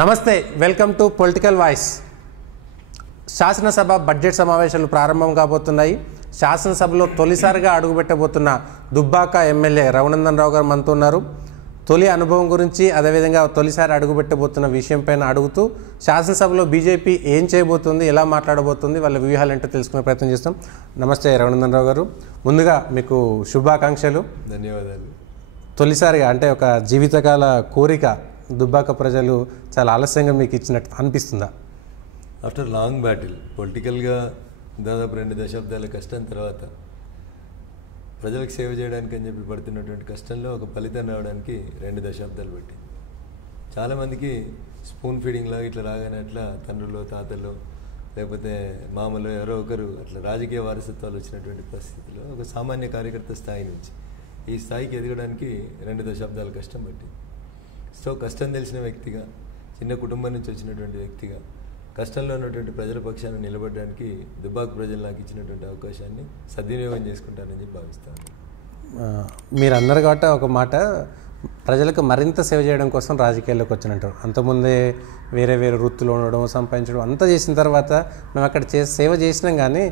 నమస్తే, welcome to political voice. శాసనసభ budget సమావేశాలు ప్రారంభం కాబోతున్నాయి. శాసనసభలో తొలిసారిగా అడుగుపెట్టబోతున్న దుబ్బాక ఎమ్మెల్యే రఘునందన్ రావు గారు మనతో ఉన్నారు. తొలి అనుభవం గురించి, అదేవిధంగా తొలిసారి అడుగుపెట్టబోతున్న విషయంపైన అడుగుతూ శాసనసభలో బీజేపీ ఏం చేయబోతుంది, ఎలా మాట్లాడబోతుంది, వాళ్ళ వ్యూహాలు ఏంటో తెలుసుకునే ప్రయత్నం చేస్తాం. నమస్తే రఘునందన్ రావు గారు, ముందుగా మీకు శుభాకాంక్షలు. ధన్యవాదాలు. తొలిసారిగా అంటే ఒక జీవితకాల కోరిక దుబ్బాక ప్రజలు చాలా ఆలస్యంగా మీకు ఇచ్చినట్టు అనిపిస్తుందా? ఆఫ్టర్ లాంగ్ బ్యాటిల్, పొలిటికల్గా దాదాపు 2 దశాబ్దాల కష్టం తర్వాత ప్రజలకు సేవ చేయడానికి అని చెప్పి పడుతున్నటువంటి కష్టంలో ఒక ఫలితం రావడానికి 2 దశాబ్దాలు పట్టింది. చాలామందికి స్పూన్ ఫీడింగ్ లాగా ఇట్లా రాగానే అట్లా తండ్రులు, తాతలు, లేకపోతే మామలు ఎవరో ఒకరు అట్లా రాజకీయ వారసత్వాలు వచ్చినటువంటి పరిస్థితిలో ఒక సామాన్య కార్యకర్త స్థాయి నుంచి ఈ స్థాయికి ఎదగడానికి 2 దశాబ్దాల కష్టం పట్టింది. సో కష్టం తెలిసిన వ్యక్తిగా, చిన్న కుటుంబం నుంచి వచ్చినటువంటి వ్యక్తిగా కష్టంలో ఉన్నటువంటి ప్రజల పక్షాన్ని నిలబడడానికి దుబ్బాక ప్రజలు నాకు ఇచ్చినటువంటి అవకాశాన్ని సద్వినియోగం చేసుకుంటానని చెప్పి భావిస్తాను. మీరు అన్నారు కాబట్టి ఒక మాట, ప్రజలకు మరింత సేవ చేయడం కోసం రాజకీయాల్లోకి వచ్చినట్టు. అంతకుముందే వేరే వృత్తులు ఉండడం, సంపాదించడం అంతా చేసిన తర్వాత మేము అక్కడ సేవ చేసినాం, కానీ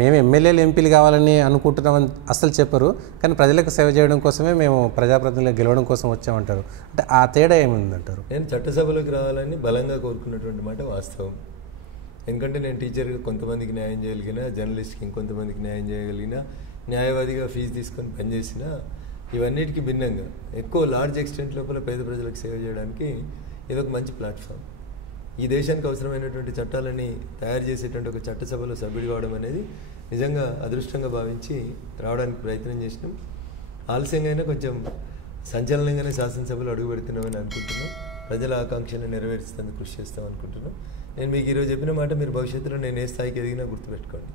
మేము ఎమ్మెల్యేలు, ఎంపీలు కావాలని అనుకుంటున్నామని అసలు చెప్పరు. కానీ ప్రజలకు సేవ చేయడం కోసమే మేము ప్రజాప్రతినిధులు గెలవడం కోసం వచ్చామంటారు. అంటే ఆ తేడా ఏముందంటారు? నేను చట్టసభలోకి రావాలని బలంగా కోరుకున్నటువంటి మాట వాస్తవం. ఎందుకంటే నేను టీచర్గా కొంతమందికి న్యాయం చేయగలిగిన, జర్నలిస్ట్కి ఇంకొంతమందికి న్యాయం చేయగలిగిన, న్యాయవాదిగా ఫీజు తీసుకొని పనిచేసిన, ఇవన్నిటికీ భిన్నంగా ఎక్కువ లార్జ్ ఎక్స్టెంట్ లోపల పేద ప్రజలకు సేవ చేయడానికి ఇదొక మంచి ప్లాట్ఫామ్. ఈ దేశానికి అవసరమైనటువంటి చట్టాలని తయారు చేసేటువంటి ఒక చట్టసభలో సభ్యుడు కావడం అనేది నిజంగా అదృష్టంగా భావించి రావడానికి ప్రయత్నం చేసినాం. ఆలస్యంగా అయినా కొంచెం సంచలనంగానే శాసనసభలో అడుగు పెడుతున్నామని అనుకుంటున్నాం. ప్రజల ఆకాంక్షలను నెరవేర్చేందుకు కృషి చేస్తాం అనుకుంటున్నాం. నేను మీకు ఈరోజు చెప్పిన మాట మీరు భవిష్యత్తులో నేను ఏ స్థాయికి ఎదిగినా గుర్తుపెట్టుకోండి.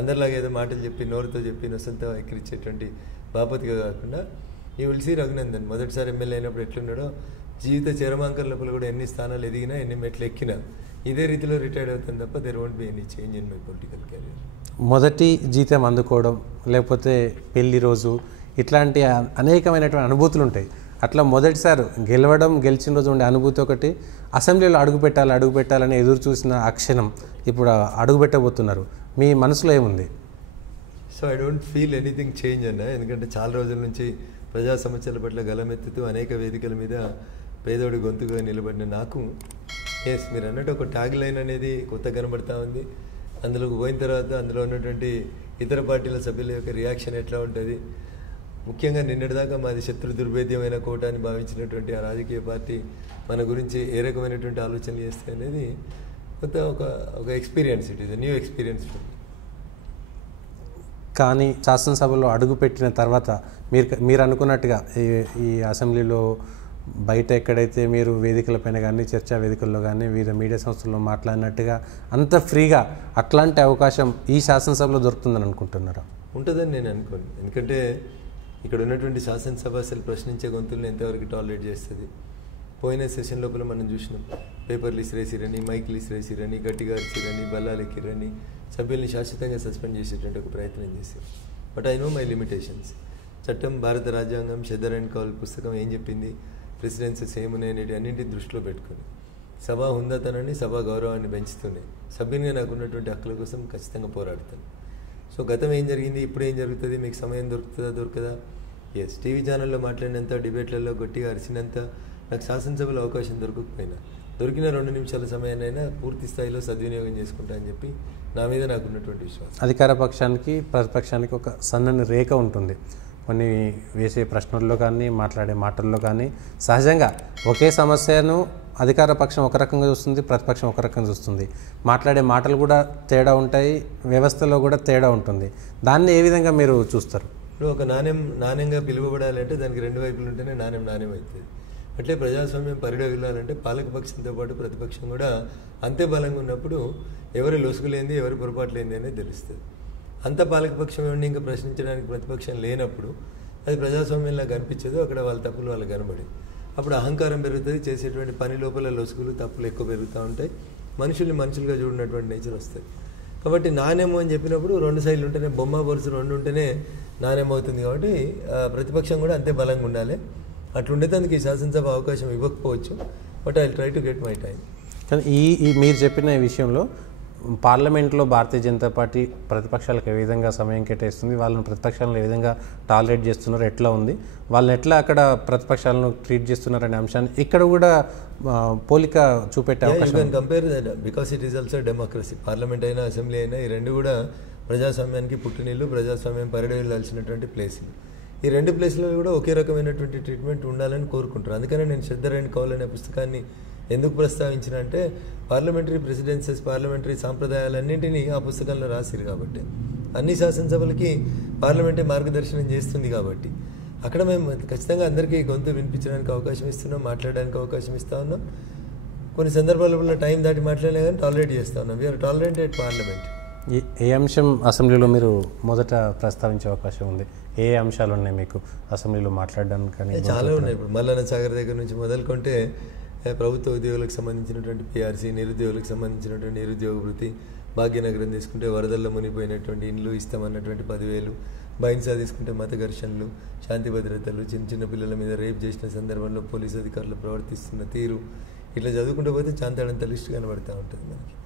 అందరిలాగా ఏదో మాటలు చెప్పి, నోరుతో చెప్పి, నొసంతో ఎక్కిరించేటువంటి బాపతిగా కాకుండా ఈ విల్ రఘునందన్ మొదటిసారి ఎమ్మెల్యే అయినప్పుడు ఎట్లున్నాడో జీవిత చరమాంకం లోపల కూడా ఎన్ని స్థానాలు ఎదిగినా, ఎన్ని మెట్లు ఎక్కినా ఇదే రీతిలో రిటైర్డ్ అవుతుంది తప్ప there won't be any change in my political career. మొదటి జీతం అందుకోవడం, లేకపోతే పెళ్లి రోజు, ఇట్లాంటి అనేకమైనటువంటి అనుభూతులు ఉంటాయి. అట్లా మొదటిసారి గెలవడం, గెలిచిన రోజు ఉండే అనుభూతి ఒకటి. అసెంబ్లీలో అడుగు పెట్టాలని ఎదురు చూసిన ఆ క్షణం ఇప్పుడు అడుగు పెట్టబోతున్నారు. మీ మనసులో ఏముంది? So I don't feel anything change అన్న. ఎందుకంటే చాలా రోజుల నుంచి ప్రజా సమస్యల పట్ల గలమెత్తుతూ అనేక వేదికల మీద పేదోడి గొంతుగా నిలబడిన నాకు మీరు అన్నట్టు ఒక ట్యాగ్ లైన్ అనేది కొత్త కనబడతా ఉంది. అందులోకి పోయిన తర్వాత అందులో ఉన్నటువంటి ఇతర పార్టీల సభ్యుల యొక్క రియాక్షన్ ఎట్లా ఉంటుంది, ముఖ్యంగా నిన్నటిదాకా మాది శత్రు దుర్భేద్యమైన కోట అని భావించినటువంటి ఆ రాజకీయ పార్టీ మన గురించి ఏ రకమైనటువంటి ఆలోచనలు చేస్తే అనేది కొత్త ఒక experience. It is a new experience. కానీ శాసనసభలో అడుగు పెట్టిన తర్వాత మీరు అనుకున్నట్టుగా ఈ అసెంబ్లీలో బయట ఎక్కడైతే మీరు వేదికలపైన కానీ, చర్చా వేదికల్లో కానీ, వివిధ మీడియా సంస్థల్లో మాట్లాడినట్టుగా అంత ఫ్రీగా అట్లాంటి అవకాశం ఈ శాసనసభలో దొరుకుతుందని అనుకుంటున్నారా? ఉంటుందని నేను అనుకోను. ఎందుకంటే ఇక్కడ ఉన్నటువంటి శాసనసభ అసలు ప్రశ్నించే గొంతులను ఎంతవరకు టాలరేట్ చేస్తుంది. పోయిన సెషన్ లోపల మనం చూసినాం, పేపర్లు ఇసిరేసిరని, మైక్లు ఇసిరేసిరని, గట్టిగా అరిచిరని, బల్లాలు ఎక్కిరని సభ్యుల్ని శాశ్వతంగా సస్పెండ్ చేసేటువంటి ఒక ప్రయత్నం చేశారు. But I know my limitations. చట్టం, భారత రాజ్యాంగం, షెదర్ అండ్ కౌల్ పుస్తకం ఏం చెప్పింది, ప్రెసిడెన్సీ సేమ్ అనేటి అన్నింటినీ దృష్టిలో పెట్టుకుని సభా హుందాతనాన్ని, సభా గౌరవాన్ని పెంచుతూనే సభ్యునిగా నాకు ఉన్నటువంటి హక్కుల కోసం ఖచ్చితంగా పోరాడుతాను. సో గతం ఏం జరిగింది, ఇప్పుడు ఏం జరుగుతుంది, మీకు సమయం దొరకదా? ఎస్, టీవీ ఛానల్లో మాట్లాడినంత, డిబేట్లలో గట్టిగా అరిచినంత నాకు శాసనసభలో అవకాశం దొరికిన 2 నిమిషాల సమయాన్నైనా పూర్తి స్థాయిలో సద్వినియోగం చేసుకుంటా అని చెప్పి నా మీద నాకు ఉన్నటువంటి విశ్వాసం. అధికార పక్షానికి, ప్రతిపక్షానికి ఒక సన్నని రేఖ ఉంటుంది. కొన్ని వేసే ప్రశ్నల్లో కానీ, మాట్లాడే మాటల్లో కానీ సహజంగా ఒకే సమస్యను అధికార పక్షం ఒక రకంగా చూస్తుంది, ప్రతిపక్షం ఒక రకంగా చూస్తుంది. మాట్లాడే మాటలు కూడా తేడా ఉంటాయి, వ్యవస్థలో కూడా తేడా ఉంటుంది. దాన్ని ఏ విధంగా మీరు చూస్తారు? ఇప్పుడు ఒక నాణ్యంగా పిలువబడాలంటే దానికి 2 వైపులు ఉంటేనే నాణ్యం అవుతుంది. అట్లే ప్రజాస్వామ్యం పరిడవిల్లాలంటే పాలకపక్షంతో పాటు ప్రతిపక్షం కూడా అంతే బలంగా ఉన్నప్పుడు ఎవరి లొసుగులేంది, ఎవరి పొరపాట్లేంది అనేది తెలుస్తుంది. అంత పాలకపక్షం ఏమండి ఇంకా ప్రశ్నించడానికి ప్రతిపక్షం లేనప్పుడు అది ప్రజాస్వామ్యంలా కనిపించదు. అక్కడ వాళ్ళ తప్పులు వాళ్ళకి కనబడి అప్పుడు అహంకారం పెరుగుతుంది. చేసేటువంటి పని లోపల లొసుగులు, తప్పులు ఎక్కువ పెరుగుతూ ఉంటాయి. మనుషులుగా చూడనటువంటి నేచర్ వస్తుంది. కాబట్టి నాణ్యము అని చెప్పినప్పుడు 2 సైడ్లు ఉంటేనే, బొమ్మ బొరుసు 2 ఉంటేనే నాణ్యం అవుతుంది. కాబట్టి ప్రతిపక్షం కూడా అంతే బలంగా ఉండాలి. అట్లుండేందుకు ఈ శాసనసభ అవకాశం ఇవ్వకపోవచ్చు. But I try to get my time. కానీ ఈ మీరు చెప్పిన ఈ విషయంలో పార్లమెంట్లో భారతీయ జనతా పార్టీ ప్రతిపక్షాలకు ఏ విధంగా సమయం కేటాయిస్తుంది, వాళ్ళని ప్రతిపక్షాలను ఏ విధంగా టాలరేట్ చేస్తున్నారు, ఎట్లా ఉంది, వాళ్ళని ఎట్లా అక్కడ ప్రతిపక్షాలను ట్రీట్ చేస్తున్నారు అనే అంశాన్ని ఇక్కడ కూడా పోలిక చూపెట్టే అవకాశం compare because it is also democracy. Parliament అయినా అసెంబ్లీ అయినా ఈ రెండు కూడా ప్రజాస్వామ్యానికి పుట్టినీళ్ళు, ప్రజాస్వామ్యం పరిడి వెళ్ళాల్సినటువంటి ప్లేసులు. ఈ రెండు ప్లేస్లలో కూడా ఒకే రకమైనటువంటి ట్రీట్మెంట్ ఉండాలని కోరుకుంటారు. అందుకనే నేను శ్రద్ధ అండ్ కౌల్ అనే పుస్తకాన్ని ఎందుకు ప్రస్తావించిన అంటే పార్లమెంటరీ ప్రెసిడెన్సెస్, పార్లమెంటరీ సాంప్రదాయాలన్నింటినీ ఆ పుస్తకంలో రాసిరు కాబట్టి, అన్ని శాసనసభలకి పార్లమెంటే మార్గదర్శనం చేస్తుంది కాబట్టి అక్కడ మేము ఖచ్చితంగా అందరికీ గొంతు వినిపించడానికి అవకాశం ఇస్తున్నాం, మాట్లాడడానికి అవకాశం ఇస్తా ఉన్నాం. కొన్ని సందర్భాలలో టైం దాటి మాట్లాడలే కానీ టాలరేట్ చేస్తా ఉన్నాం. We are tolerant at parliament. ఏ అంశం అసెంబ్లీలో మీరు మొదట ప్రస్తావించే అవకాశం ఉంది? ఏ అంశాలు ఉన్నాయి మీకు అసెంబ్లీలో మాట్లాడడానికి? కానీ చాలా ఉన్నాయి. ఇప్పుడు మల్లన్న సాగర్ దగ్గర నుంచి మొదలుకుంటే ప్రభుత్వ ఉద్యోగులకు సంబంధించినటువంటి పిఆర్సీ, నిరుద్యోగులకు సంబంధించినటువంటి నిరుద్యోగ వృత్తి, భాగ్యనగరం తీసుకుంటే వరదల్లో మునిగిపోయినటువంటి ఇండ్లు ఇస్తామన్నటువంటి 10,000, బైన్సా తీసుకుంటే మత ఘర్షణలు, శాంతి భద్రతలు, చిన్న చిన్న పిల్లల మీద రేప్ చేసిన సందర్భంలో పోలీసు అధికారులు ప్రవర్తిస్తున్న తీరు, ఇట్లా చదువుకుంటూ పోతే చాంతాడంత లిస్ట్ కనబడుతూ ఉంటుంది మనకి.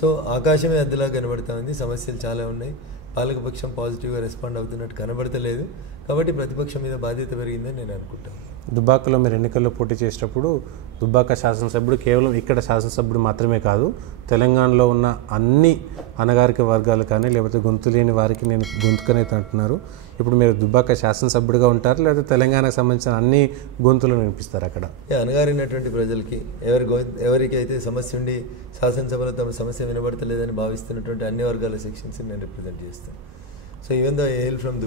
సో ఆకాశమే అద్దెలా కనబడుతూ ఉంది. సమస్యలు చాలా ఉన్నాయి. పాలకపక్షం పాజిటివ్గా రెస్పాండ్ అవుతున్నట్టు కనబడతలేదు. కాబట్టి ప్రతిపక్షం మీద బాధ్యత పెరిగిందని నేను అనుకుంటాను. దుబ్బాకలో మీరు ఎన్నికల్లో పోటీ చేసేటప్పుడు దుబ్బాక శాసనసభ్యుడు కేవలం ఇక్కడ శాసనసభ్యుడు మాత్రమే కాదు, తెలంగాణలో ఉన్న అన్ని అణగారిక వర్గాలు కానీ లేకపోతే గొంతు లేని వారికి నేను గొంతుకనైతే అంటున్నారు. ఇప్పుడు మీరు దుబ్బాక శాసనసభ్యుడిగా ఉంటారు, లేకపోతే తెలంగాణకు సంబంధించిన అన్ని గొంతులు వినిపిస్తారు అక్కడ? అణగారినటువంటి ప్రజలకి ఎవరికైతే సమస్య ఉండి శాసనసభలో తమ సమస్య వినబడతలేదని భావిస్తున్నటువంటి అన్ని వర్గాల సెక్షన్స్ని నేను రిప్రజెంట్ చేస్తాను. So even though I hail from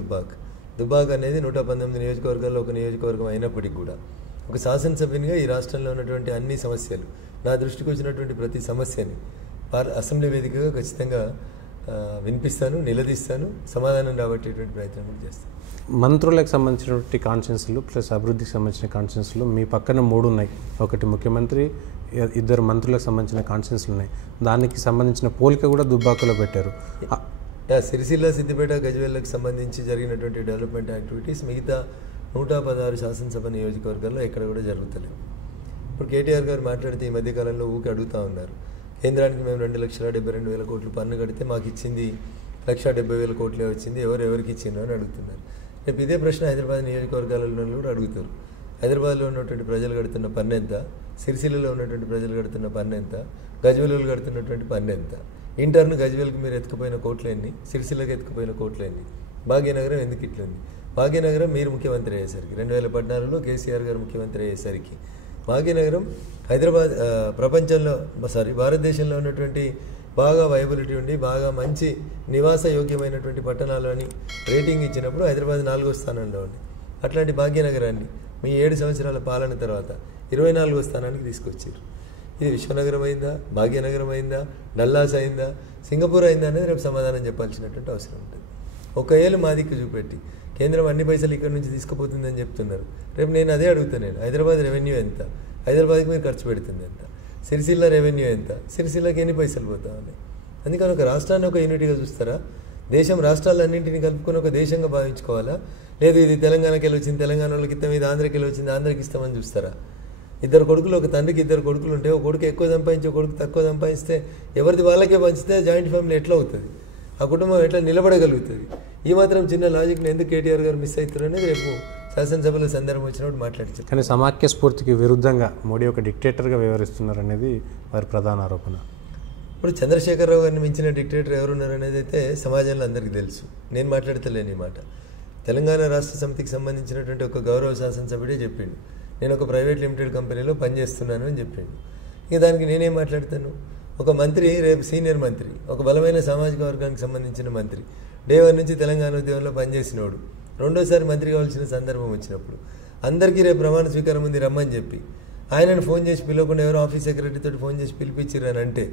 Dubbak అనేది 119 నియోజకవర్గాల్లో ఒక నియోజకవర్గం అయినప్పటికీ కూడా ఒక శాసనసభ్యునిగా ఈ రాష్ట్రంలో ఉన్నటువంటి అన్ని సమస్యలు, నా దృష్టికి వచ్చినటువంటి ప్రతి సమస్యని అసెంబ్లీ వేదికగా ఖచ్చితంగా వినిపిస్తాను, నిలదీస్తాను, సమాధానం రాబట్టేటువంటి ప్రయత్నం కూడా చేస్తాను. మంత్రులకు సంబంధించినటువంటి కాన్స్టిట్యున్సీలు ప్లస్ అభివృద్ధికి సంబంధించిన కాన్స్టిట్యున్సీలు మీ పక్కన 3 ఉన్నాయి. ఒకటి ముఖ్యమంత్రి, 2 మంత్రులకు సంబంధించిన కాన్స్టిట్యున్సీలు ఉన్నాయి. దానికి సంబంధించిన పోలిక కూడా దుబ్బాకలో పెట్టారు. సిరిసిల్ల, సిద్దిపేట, గజ్వేల్కి సంబంధించి జరిగినటువంటి డెవలప్మెంట్ యాక్టివిటీస్ మిగతా 116 శాసనసభ నియోజకవర్గాల్లో ఎక్కడ కూడా జరుగుతలేవు. ఇప్పుడు కేటీఆర్ గారు మాట్లాడితే ఈ మధ్యకాలంలో ఊకి అడుగుతూ ఉన్నారు, కేంద్రానికి మేము 2,72,000 కోట్లు పన్ను కడితే మాకు ఇచ్చింది 1,70,000 కోట్లే వచ్చింది, ఎవరికి ఇచ్చిండ్రు అని అడుగుతున్నారు. రేపు ఇదే ప్రశ్న హైదరాబాద్ నియోజకవర్గాలలో కూడా అడుగుతారు. హైదరాబాద్లో ఉన్నటువంటి ప్రజలు కడుతున్న పన్ను ఎంత, సిరిసిల్లలో ఉన్నటువంటి ప్రజలు కడుతున్న పన్ను ఎంత, గజ్వేల్లో కడుతున్నటువంటి పన్ను ఎంత, ఇంటర్ను గజ్వేల్కి మీరు ఎత్తుకుపోయిన కోట్లన్నీ, సిరిసిల్లకి ఎత్తుకుపోయిన కోట్లన్నీ, భాగ్యనగరం ఎందుకు ఇట్లుంది? భాగ్యనగరం మీరు ముఖ్యమంత్రి అయ్యేసరికి 2014లో కేసీఆర్ గారు ముఖ్యమంత్రి అయ్యేసరికి భాగ్యనగరం హైదరాబాద్ భారతదేశంలో ఉన్నటువంటి బాగా వైబిలిటీ ఉండి బాగా మంచి నివాస యోగ్యమైనటువంటి పట్టణాలని రేటింగ్ ఇచ్చినప్పుడు హైదరాబాద్ 4వ స్థానంలో ఉంది. అట్లాంటి భాగ్యనగరాన్ని మీ 7 సంవత్సరాల పాలన తర్వాత 24వ స్థానానికి తీసుకొచ్చారు. ఇది విశ్వనగరం అయిందా, భాగ్యనగరం అయిందా, డల్లాస్ అయిందా, సింగపూర్ అయిందా అనేది రేపు సమాధానం చెప్పాల్సినటువంటి అవసరం ఉంటుంది. ఒక ఏళ్ళు మా దిక్కు చూపెట్టి కేంద్రం అన్ని పైసలు ఇక్కడ నుంచి తీసుకుపోతుందని చెప్తున్నారు. రేపు నేను అదే అడుగుతాను, నేను హైదరాబాద్ రెవెన్యూ ఎంత, హైదరాబాద్కి మీరు ఖర్చు పెడుతుంది ఎంత, సిరిసిల్ల రెవెన్యూ ఎంత, సిరిసిల్లకి ఎన్ని పైసలు పోతా ఉన్నాయి? అందుకని ఒక రాష్ట్రాన్ని ఒక యూనిట్గా చూస్తారా? దేశం రాష్ట్రాలన్నింటినీ కలుపుకొని ఒక దేశంగా భావించుకోవాలా? లేదు ఇది తెలంగాణకి వెళ్ళి వచ్చింది, తెలంగాణ వాళ్ళకి ఇస్తాం, ఇది ఆంధ్రకి వెళ్ళి వచ్చింది, ఆంధ్రకి ఇస్తామని చూస్తారా? 2 కొడుకులు, ఒక తండ్రికి 2 కొడుకులు ఉంటే ఒక కొడుకు ఎక్కువ సంపాదించి ఒక కొడుకు తక్కువ సంపాదిస్తే ఎవరిది వాళ్ళకే పంచితే జాయింట్ ఫ్యామిలీ ఎట్లా అవుతుంది? ఆ కుటుంబం ఎట్లా నిలబడగలుగుతుంది? ఈ మాత్రం చిన్న లాజిక్ని ఎందుకు కేటీఆర్ గారు మిస్ అవుతారు అనేది రేపు శాసనసభలో సందర్భం వచ్చినప్పుడు మాట్లాడుతారు. కానీ సమాఖ్య స్ఫూర్తికి విరుద్ధంగా మోడీ ఒక డిక్టేటర్గా వ్యవహరిస్తున్నారు అనేది వారి ప్రధాన ఆరోపణ. ఇప్పుడు చంద్రశేఖరరావు గారిని మించిన డిక్టేటర్ ఎవరున్నారు అనేది అయితే సమాజంలో అందరికీ తెలుసు. నేను మాట్లాడతలేను ఈ మాట. తెలంగాణ రాష్ట్ర సమితికి సంబంధించినటువంటి ఒక గౌరవ శాసనసభ్యుడే చెప్పిండు, నేను ఒక ప్రైవేట్ లిమిటెడ్ కంపెనీలో పనిచేస్తున్నాను అని చెప్పిండు. ఇక దానికి నేనేం మాట్లాడతాను? ఒక మంత్రి, రేపు సీనియర్ మంత్రి, ఒక బలమైన సామాజిక వర్గానికి సంబంధించిన మంత్రి, డే 1 నుంచి తెలంగాణ ఉద్యమంలో పనిచేసినోడు, రెండోసారి మంత్రి కావాల్సిన సందర్భం వచ్చినప్పుడు అందరికీ రేపు ప్రమాణ స్వీకారం ఉంది రమ్మని చెప్పి ఆయనను ఫోన్ చేసి పిలవకుండా ఎవరో ఆఫీస్ సెక్రటరీతో ఫోన్ చేసి పిలిపించారని అంటే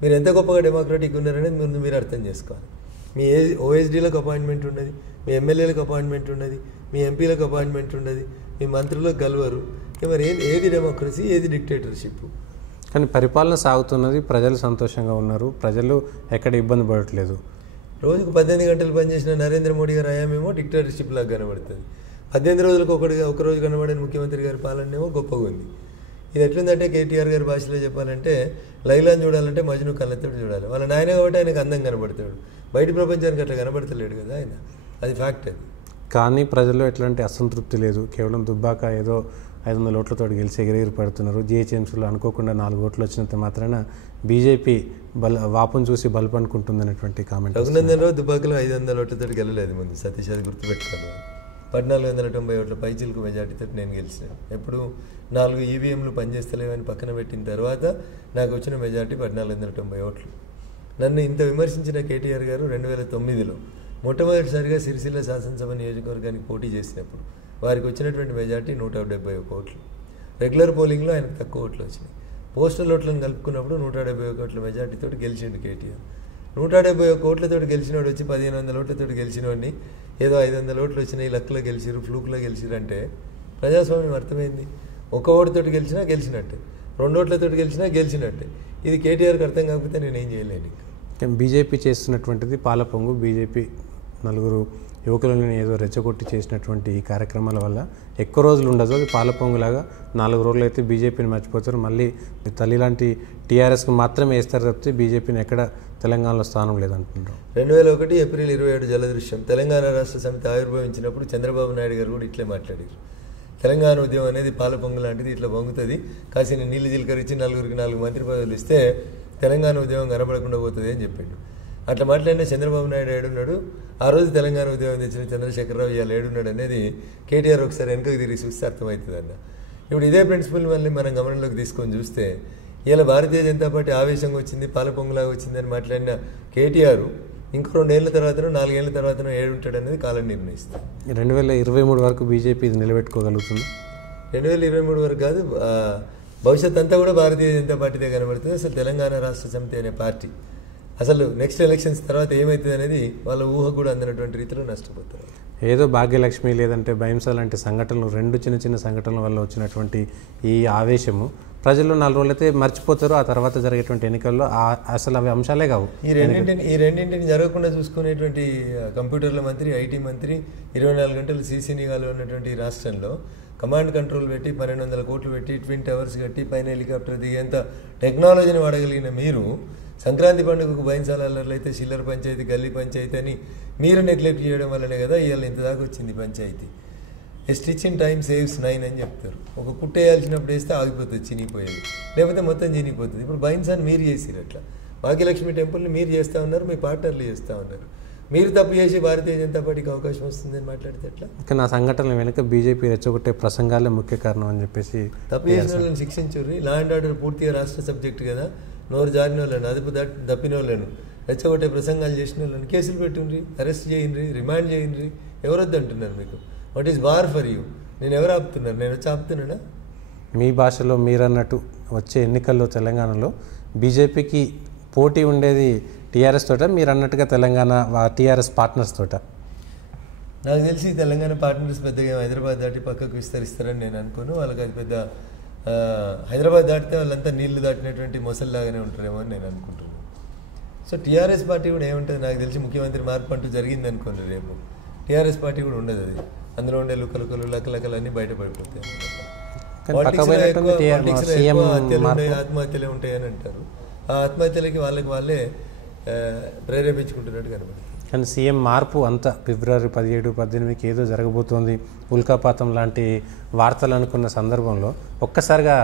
మీరు ఎంత గొప్పగా డెమోక్రటిక్ ఉన్నారనేది మీరు అర్థం చేసుకోవాలి. మీ ఓఎస్డీలకు అపాయింట్మెంట్ ఉన్నది, మీ ఎమ్మెల్యేలకు అపాయింట్మెంట్ ఉన్నది, మీ ఎంపీలకు అపాయింట్మెంట్ ఉన్నది, మీ మంత్రులకు గెలవరు. మరి ఏది డెమోక్రసీ, ఏది డిక్టేటర్షిప్? కానీ పరిపాలన సాగుతున్నది, ప్రజలు సంతోషంగా ఉన్నారు, ప్రజలు ఎక్కడ ఇబ్బంది పడట్లేదు. రోజుకు 18 గంటలు పనిచేసిన నరేంద్ర మోడీ గారు అయామేమో డిక్టేటర్షిప్ లాగా కనబడుతుంది. 18 రోజులకు ఒక రోజు కనబడిన ముఖ్యమంత్రి గారి పాలనేమో గొప్పగా ఉంది. ఇది ఎట్లుందంటే కేటీఆర్ గారి భాషలో చెప్పాలంటే లైలాని చూడాలంటే మజ్ను కళ్ళతో చూడాలి. వాళ్ళ నాయన కాబట్టి ఆయనకు అందం కనబడతాడు, బయట ప్రపంచానికి అట్లా కనబడతలేడు కదా ఆయన. అది ఫ్యాక్ట్. అది కానీ ప్రజల్లో ఎట్లాంటి అసంతృప్తి లేదు. కేవలం దుబ్బాక ఏదో 500 ఓట్లతో గెలిచి ఎగిరెగిరి పడుతున్నారు. జిహెచ్ఎంసీలో అనుకోకుండా 4 ఓట్లు వచ్చినంత మాత్రాన బీజేపీ వాపును చూసి బలపనుకుంటుంది అనేటువంటి కామెంట్. రఘునందన్ రావు దుబ్బాకలో 500 ఓట్లతో గెలలేదు ముందు. సతీష్ అది గుర్తుపెట్టుకోవాలి. 1490 ఓట్ల పైచిలకు మెజార్టీతో నేను గెలిచాను. ఎప్పుడు 4 ఈవీఎంలు పనిచేస్తలేవని పక్కన పెట్టిన తర్వాత నాకు వచ్చిన మెజార్టీ 1490 ఓట్లు. నన్ను ఇంత విమర్శించిన కేటీఆర్ గారు 2009లో మొట్టమొదటిసారిగా సిరిసిల్ల శాసనసభ నియోజకవర్గానికి పోటీ చేసినప్పుడు వారికి వచ్చినటువంటి మెజార్టీ 171 ఓట్లు. రెగ్యులర్ పోలింగ్లో ఆయనకు తక్కువ ఓట్లు వచ్చినాయి. పోస్టల్ ఓట్లను కలుపుకున్నప్పుడు 171 ఓట్ల మెజార్టీతో గెలిచిండు కేటీఆర్. 171 ఓట్లతో గెలిచినోడు వచ్చి 1500 ఓట్లతో గెలిచినోడిని ఏదో 500 ఓట్లు వచ్చినాయి, లక్లో గెలిచిరు, ఫ్లూక్లో గెలిచిరు అంటే ప్రజాస్వామ్యం అర్థమైంది. 1 ఓటుతో గెలిచినా గెలిచినట్టే, 2 ఓట్లతో గెలిచినా గెలిచినట్టే. ఇది కేటీఆర్కి అర్థం కాకపోతే నేనేం చేయలేను. బీజేపీ చేస్తున్నటువంటిది పాలపొంగు. బీజేపీ 4 యువకులను ఏదో రెచ్చగొట్టి చేసినటువంటి ఈ కార్యక్రమాల వల్ల ఎక్కువ రోజులు ఉండదు. అది పాలపొంగులాగా 4 రోజులు అయితే బీజేపీని మర్చిపోతారు. మళ్ళీ తల్లి లాంటి టీఆర్ఎస్కి మాత్రమే వేస్తారు తప్పితే బీజేపీని ఎక్కడ తెలంగాణలో స్థానం లేదంటున్నారు. 2001 ఏప్రిల్ 27 జలదృశ్యం తెలంగాణ రాష్ట్ర సమితి ఆవిర్భవించినప్పుడు చంద్రబాబు నాయుడు గారు కూడా ఇట్లే మాట్లాడారు. తెలంగాణ ఉద్యమం అనేది పాలపొంగు లాంటిది, ఇట్లా పొంగుతుంది, కాసిన నీళ్లు జీలకరించి 4 మంత్రి పదవులు ఇస్తే తెలంగాణ ఉద్యమం కనబడకుండా పోతుంది అని చెప్పాడు. అట్లా మాట్లాడిన చంద్రబాబు నాయుడు ఏడున్నాడు, ఆ రోజు తెలంగాణ ఉద్యమం తెచ్చిన చంద్రశేఖరరావు ఇవాళ ఏడున్నాడు అనేది కేటీఆర్ ఒకసారి వెనుకకు తిరిగి చూస్తే అర్థమవుతుంది అన్న. ఇప్పుడు ఇదే ప్రిన్సిపల్ మళ్ళీ మనం గమనంలోకి తీసుకొని చూస్తే ఇలా భారతీయ జనతా పార్టీ ఆవేశంగా వచ్చింది, పాలపొంగులాగా వచ్చిందని మాట్లాడిన కేటీఆర్ ఇంకో 2 ఏళ్ల తర్వాతనో 4 ఏళ్ల తర్వాతనో ఏడుంటాడు అనేది కాలం నిర్ణయిస్తుంది. 2023 వరకు బీజేపీ ఇది నిలబెట్టుకోగలుగుతుంది. 2023 వరకు కాదు, భవిష్యత్ అంతా కూడా భారతీయ జనతా పార్టీదే కనబడుతుంది. అసలు తెలంగాణ రాష్ట్ర సమితి అనే పార్టీ అసలు నెక్స్ట్ ఎలక్షన్స్ తర్వాత ఏమవుతుంది అనేది వాళ్ళ ఊహ కూడా అందినటువంటి రీతిలో నష్టపోతారు. ఏదో భాగ్యలక్ష్మి లేదంటే భయంస లాంటి సంఘటనలు, 2 చిన్న సంఘటనల వల్ల వచ్చినటువంటి ఈ ఆవేశము ప్రజలు 4 రోజులైతే మర్చిపోతారు. ఆ తర్వాత జరిగేటువంటి ఎన్నికల్లో అసలు అవి అంశాలే కావు. ఈ రెండింటిని జరగకుండా చూసుకునేటువంటి కంప్యూటర్ల మంత్రి, ఐటీ మంత్రి, 24 గంటలు సీసీ నిఘాలో ఉన్నటువంటి రాష్ట్రంలో కమాండ్ కంట్రోల్ పెట్టి 1200 కోట్లు పెట్టి ట్విన్ టవర్స్ కట్టి పైన హెలికాప్టర్ దిగేంత టెక్నాలజీని వాడగలిగిన మీరు సంక్రాంతి పండుగకు భయంసాలర్లు అయితే చిల్లర పంచాయతీ, గల్లీ పంచాయతీ అని మీరు నెగ్లెక్ట్ చేయడం వల్లనే కదా ఇవాళ ఇంత దాకా వచ్చింది పంచాయతీ. ఏ స్టిచ్ ఇన్ టైం సేవ్స్ 9 అని చెప్తారు. ఒక కుట్ట వేయాల్సినప్పుడు వేస్తే ఆగిపోతుంది, చినిగిపోయేది, లేకపోతే మొత్తం చినిగిపోతుంది. ఇప్పుడు భయంసాన్ని మీరు చేసిరు. అట్లా భాగ్యలక్ష్మి టెంపుల్ని మీరు చేస్తూ ఉన్నారు, మీ పార్ట్నర్లు చేస్తూ ఉన్నారు. మీరు తప్పు చేసి భారతీయ జనతా పార్టీకి అవకాశం వస్తుందని మాట్లాడితే ఎట్లా? కానీ ఆ సంఘటనల వెనుక బీజేపీ రెచ్చగొట్టే ప్రసంగాలే ముఖ్య కారణం అని చెప్పేసి తప్పు చేసిన వాళ్ళని శిక్షించారు. లా అండ్ ఆర్డర్ పూర్తిగా రాష్ట్ర సబ్జెక్ట్ కదా. నోరు జారిన వాళ్ళని, అదుపు దప్పిన వాళ్ళను, రెచ్చగొట్టే ప్రసంగాలు చేసిన వాళ్ళని కేసులు పెట్టుండ్రి, అరెస్ట్ చేయండి, రిమాండ్ చేయండి. ఎవరొద్దు అంటున్నారు మీకు? What is war for you? నేను ఎవరు ఆపుతున్నారు? నేను వచ్చి ఆపుతున్నానా? మీ భాషలో మీరన్నట్టు వచ్చే ఎన్నికల్లో తెలంగాణలో బీజేపీకి పోటీ ఉండేది టీఆర్ఎస్ తోట, మీరు అన్నట్టుగా తెలంగాణ టీఆర్ఎస్ పార్ట్నర్స్ తోట? నాకు తెలిసి తెలంగాణ పార్ట్నర్స్ పెద్దగా హైదరాబాద్ దాటి పక్కకు విస్తరిస్తారని నేను అనుకోను. వాళ్ళకి అది పెద్ద హైదరాబాద్ దాటితే వాళ్ళంతా నీళ్లు దాటినటువంటి మొసల్లాగానే ఉంటారేమో అని నేను అనుకుంటున్నాను. సో టీఆర్ఎస్ పార్టీ కూడా ఏముంటుంది నాకు తెలిసి, ముఖ్యమంత్రి మార్పు అంటూ జరిగింది అనుకోండి రేపు, టీఆర్ఎస్ పార్టీ కూడా ఉండదు. అది అందులో ఉండే లుకలుకలు లకలకలన్నీ బయటపడిపోతాయి. ఆత్మహత్యలే ఉంటాయని అంటారు. ఆ ఆత్మహత్యలకి వాళ్ళే ప్రేరేపించుకుంటున్నట్టు కనబడుతుంది. కానీ సీఎం మార్పు అంతా ఫిబ్రవరి 17, 18కి ఏదో జరగబోతోంది, ఉల్కాపాతం లాంటి వార్తలు అనుకున్న సందర్భంలో ఒక్కసారిగా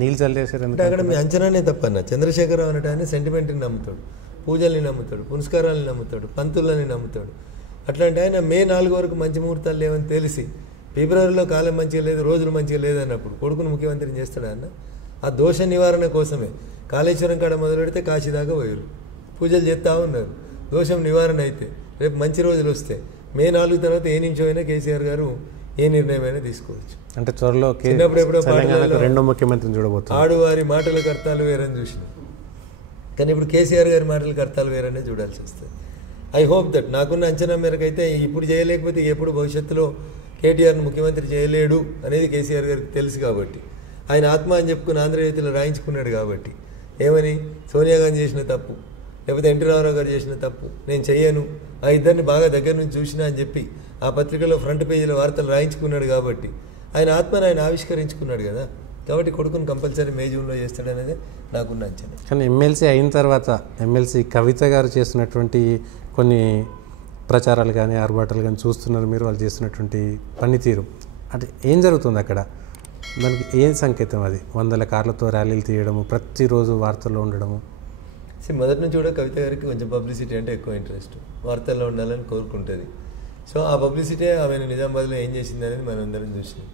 నీళ్ళు చల్లేసారు. అక్కడ మీ అంచనానే తప్పన్న. చంద్రశేఖరరావు అనటాన్ని సెంటిమెంట్ని నమ్ముతాడు, పూజల్ని నమ్ముతాడు, పునస్కారాలని నమ్ముతాడు, పంతులని నమ్ముతాడు. అట్లాంటి ఆయన మే 4 వరకు మంచి ముహూర్తాలు లేవని తెలిసి ఫిబ్రవరిలో కాలం మంచిగా లేదు, రోజులు మంచిగా లేదన్నప్పుడు కొడుకును ముఖ్యమంత్రిని చేస్తాడు అన్న. ఆ దోష నివారణ కోసమే కాళేశ్వరం కాడ మొదలు పెడితే కాశీ దాకా పోయారు, పూజలు చేస్తూ ఉన్నారు. దోషం నివారణ అయితే రేపు మంచి రోజులు వస్తే మే 4 తర్వాత ఏ నిమిషం అయినా కేసీఆర్ గారు ఏ నిర్ణయం అయినా తీసుకోవచ్చు. అంటే త్వరలో రెండో ముఖ్యమంత్రిని చూడబోతున్నారు. ఆడువారి మాటలకు అర్థాలు వేరని చూసినాం, కానీ ఇప్పుడు కేసీఆర్ గారి మాటలకు అర్థాలు వేరనే చూడాల్సి వస్తుంది. ఐ హోప్ దట్ నాకున్న అంచనా మేరకు అయితే ఇప్పుడు చేయలేకపోతే ఎప్పుడు భవిష్యత్తులో కేటీఆర్ను ముఖ్యమంత్రి చేయలేడు అనేది కేసీఆర్ గారికి తెలుసు కాబట్టి, ఆయన ఆత్మ అని చెప్పుకుని ఆంధ్రజ్యోతిలో రాయించుకున్నాడు కాబట్టి, ఏమని సోనియా గాంధీ చేసిన తప్పు లేకపోతే ఎన్టీ రామారావు గారు చేసిన తప్పు నేను చెయ్యను, ఆ ఇద్దరిని బాగా దగ్గర నుంచి చూసినా అని చెప్పి ఆ పత్రికలో ఫ్రంట్ పేజీలో వార్తలు రాయించుకున్నాడు కాబట్టి ఆయన ఆత్మను ఆయన ఆవిష్కరించుకున్నాడు కదా. కాబట్టి కొడుకుని కంపల్సరీ మే జూన్లో చేస్తాడనేది నాకున్న అంచనా. కానీ ఎమ్మెల్సీ అయిన తర్వాత ఎమ్మెల్సీ కవిత గారు చేస్తున్నటువంటి కొన్ని ప్రచారాలు కానీ ఆర్భాటాలు కానీ చూస్తున్నారు మీరు, వాళ్ళు చేస్తున్నటువంటి పనితీరు అంటే ఏం జరుగుతుంది అక్కడ? దానికి ఏం సంకేతం అది? వందల కార్లతో ర్యాలీలు తీయడము, ప్రతిరోజు వార్తల్లో ఉండడము. మొదటి నుంచి కూడా కవిత గారికి కొంచెం పబ్లిసిటీ అంటే ఎక్కువ ఇంట్రెస్ట్, వార్తల్లో ఉండాలని కోరుకుంటుంది. సో ఆ పబ్లిసిటీ ఆమెను నిజామాబాద్లో ఏం చేసింది అనేది మనం అందరం చూసినాం.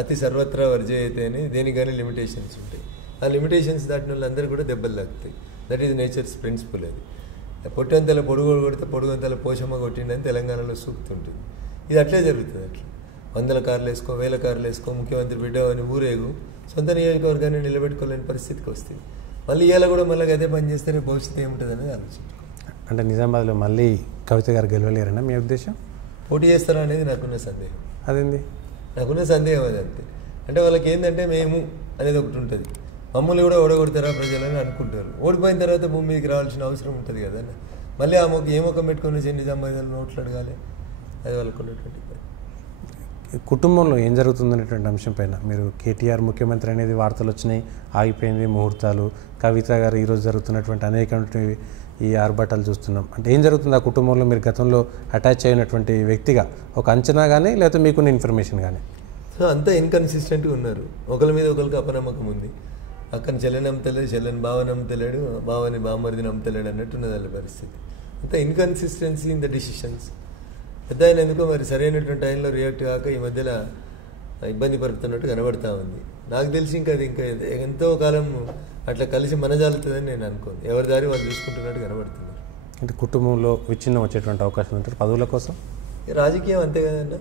అతి సర్వత్రా వర్జయతే అని దేనికి కానీ లిమిటేషన్స్ ఉంటాయి. ఆ లిమిటేషన్స్ దాటిన వాళ్ళందరూ కూడా దెబ్బలు తాకుతాయి. That is nature's principle. అది పొట్టంతల పొడుగు కొడితే పొడుగంతల పోషమ్మ కొట్టిండని తెలంగాణలో సూక్తుంటుంది. ఇది అట్లే జరుగుతుంది. అట్లా 100 కార్లు వేసుకో, 1000 కార్లు వేసుకో, ముఖ్యమంత్రి బిడ్డ అని ఊరేగు, సొంత నియోజకవర్గాన్ని నిలబెట్టుకోలేని పరిస్థితికి వస్తుంది. మళ్ళీ ఇవాళ కూడా మళ్ళీ అదే పని చేస్తే భవిష్యత్తు ఏముంటుంది అనేది ఆలోచించుకో. అంటే నిజామాబాద్లో మళ్ళీ కవిత గారు గెలవలేరన్నా మీ ఉద్దేశం? పోటీ చేస్తారా అనేది నాకున్న సందేహం. అదేంది? నాకున్న సందేహం అది అంతే. అంటే వాళ్ళకి ఏంటంటే మేము అనేది ఒకటి ఉంటుంది. మమ్మల్ని కూడా ఓడగొడతారా ప్రజలని అనుకుంటారు. ఓడిపోయిన తర్వాత భూమి మీదకి రావాల్సిన అవసరం ఉంటుంది కదా. మళ్ళీ ఆ మొక్క ఏ మొక్క పెట్టుకొని వచ్చి నిజామాబాద్లో నోట్లు అడగాలి, అది వాళ్ళకు ఉన్నటువంటి. కుటుంబంలో ఏం జరుగుతుందనేటువంటి అంశం పైన మీరు కేటీఆర్ ముఖ్యమంత్రి అనేది వార్తలు వచ్చినాయి, ఆగిపోయింది ముహూర్తాలు, కవిత గారు ఈరోజు జరుగుతున్నటువంటి అనేక ఈ ఆర్భాటాలు చూస్తున్నాం. అంటే ఏం జరుగుతుంది ఆ కుటుంబంలో? మీరు గతంలో అటాచ్ అయినటువంటి వ్యక్తిగా ఒక అంచనా కానీ లేకపోతే మీకున్న ఇన్ఫర్మేషన్ కానీ? సో అంతా ఇన్కన్సిస్టెంట్గా ఉన్నారు. ఒకరి మీద ఒకరికి అపనమ్మకం ఉంది. అక్కని చెల్లెని నమ్మతలేడు, చెల్లెని బావ నమ్మతలేడు, బావని బామ్మరిది నమ్మతలేడు అన్నట్టున్నది వాళ్ళ పరిస్థితి. అంతా ఇన్కన్సిస్టెన్సీ ఇన్ ద డిసిషన్స్. పెద్ద ఆయన ఎందుకో మరి సరైనటువంటి టైంలో రియాక్ట్ కాక ఈ మధ్యలో ఇబ్బంది పడుతున్నట్టు కనబడతా ఉంది. నాకు తెలిసి ఇంకా అది ఇంకా ఎంతో కాలం అట్లా కలిసి మనజాలుతుందని నేను అనుకోను. ఎవరి దారి వాళ్ళు చూసుకుంటున్నట్టు కనబడుతున్నారు. అంటే కుటుంబంలో విచ్ఛిన్నం వచ్చేటువంటి అవకాశం ఉంటారు పదవుల కోసం. రాజకీయం అంతే కదన్న.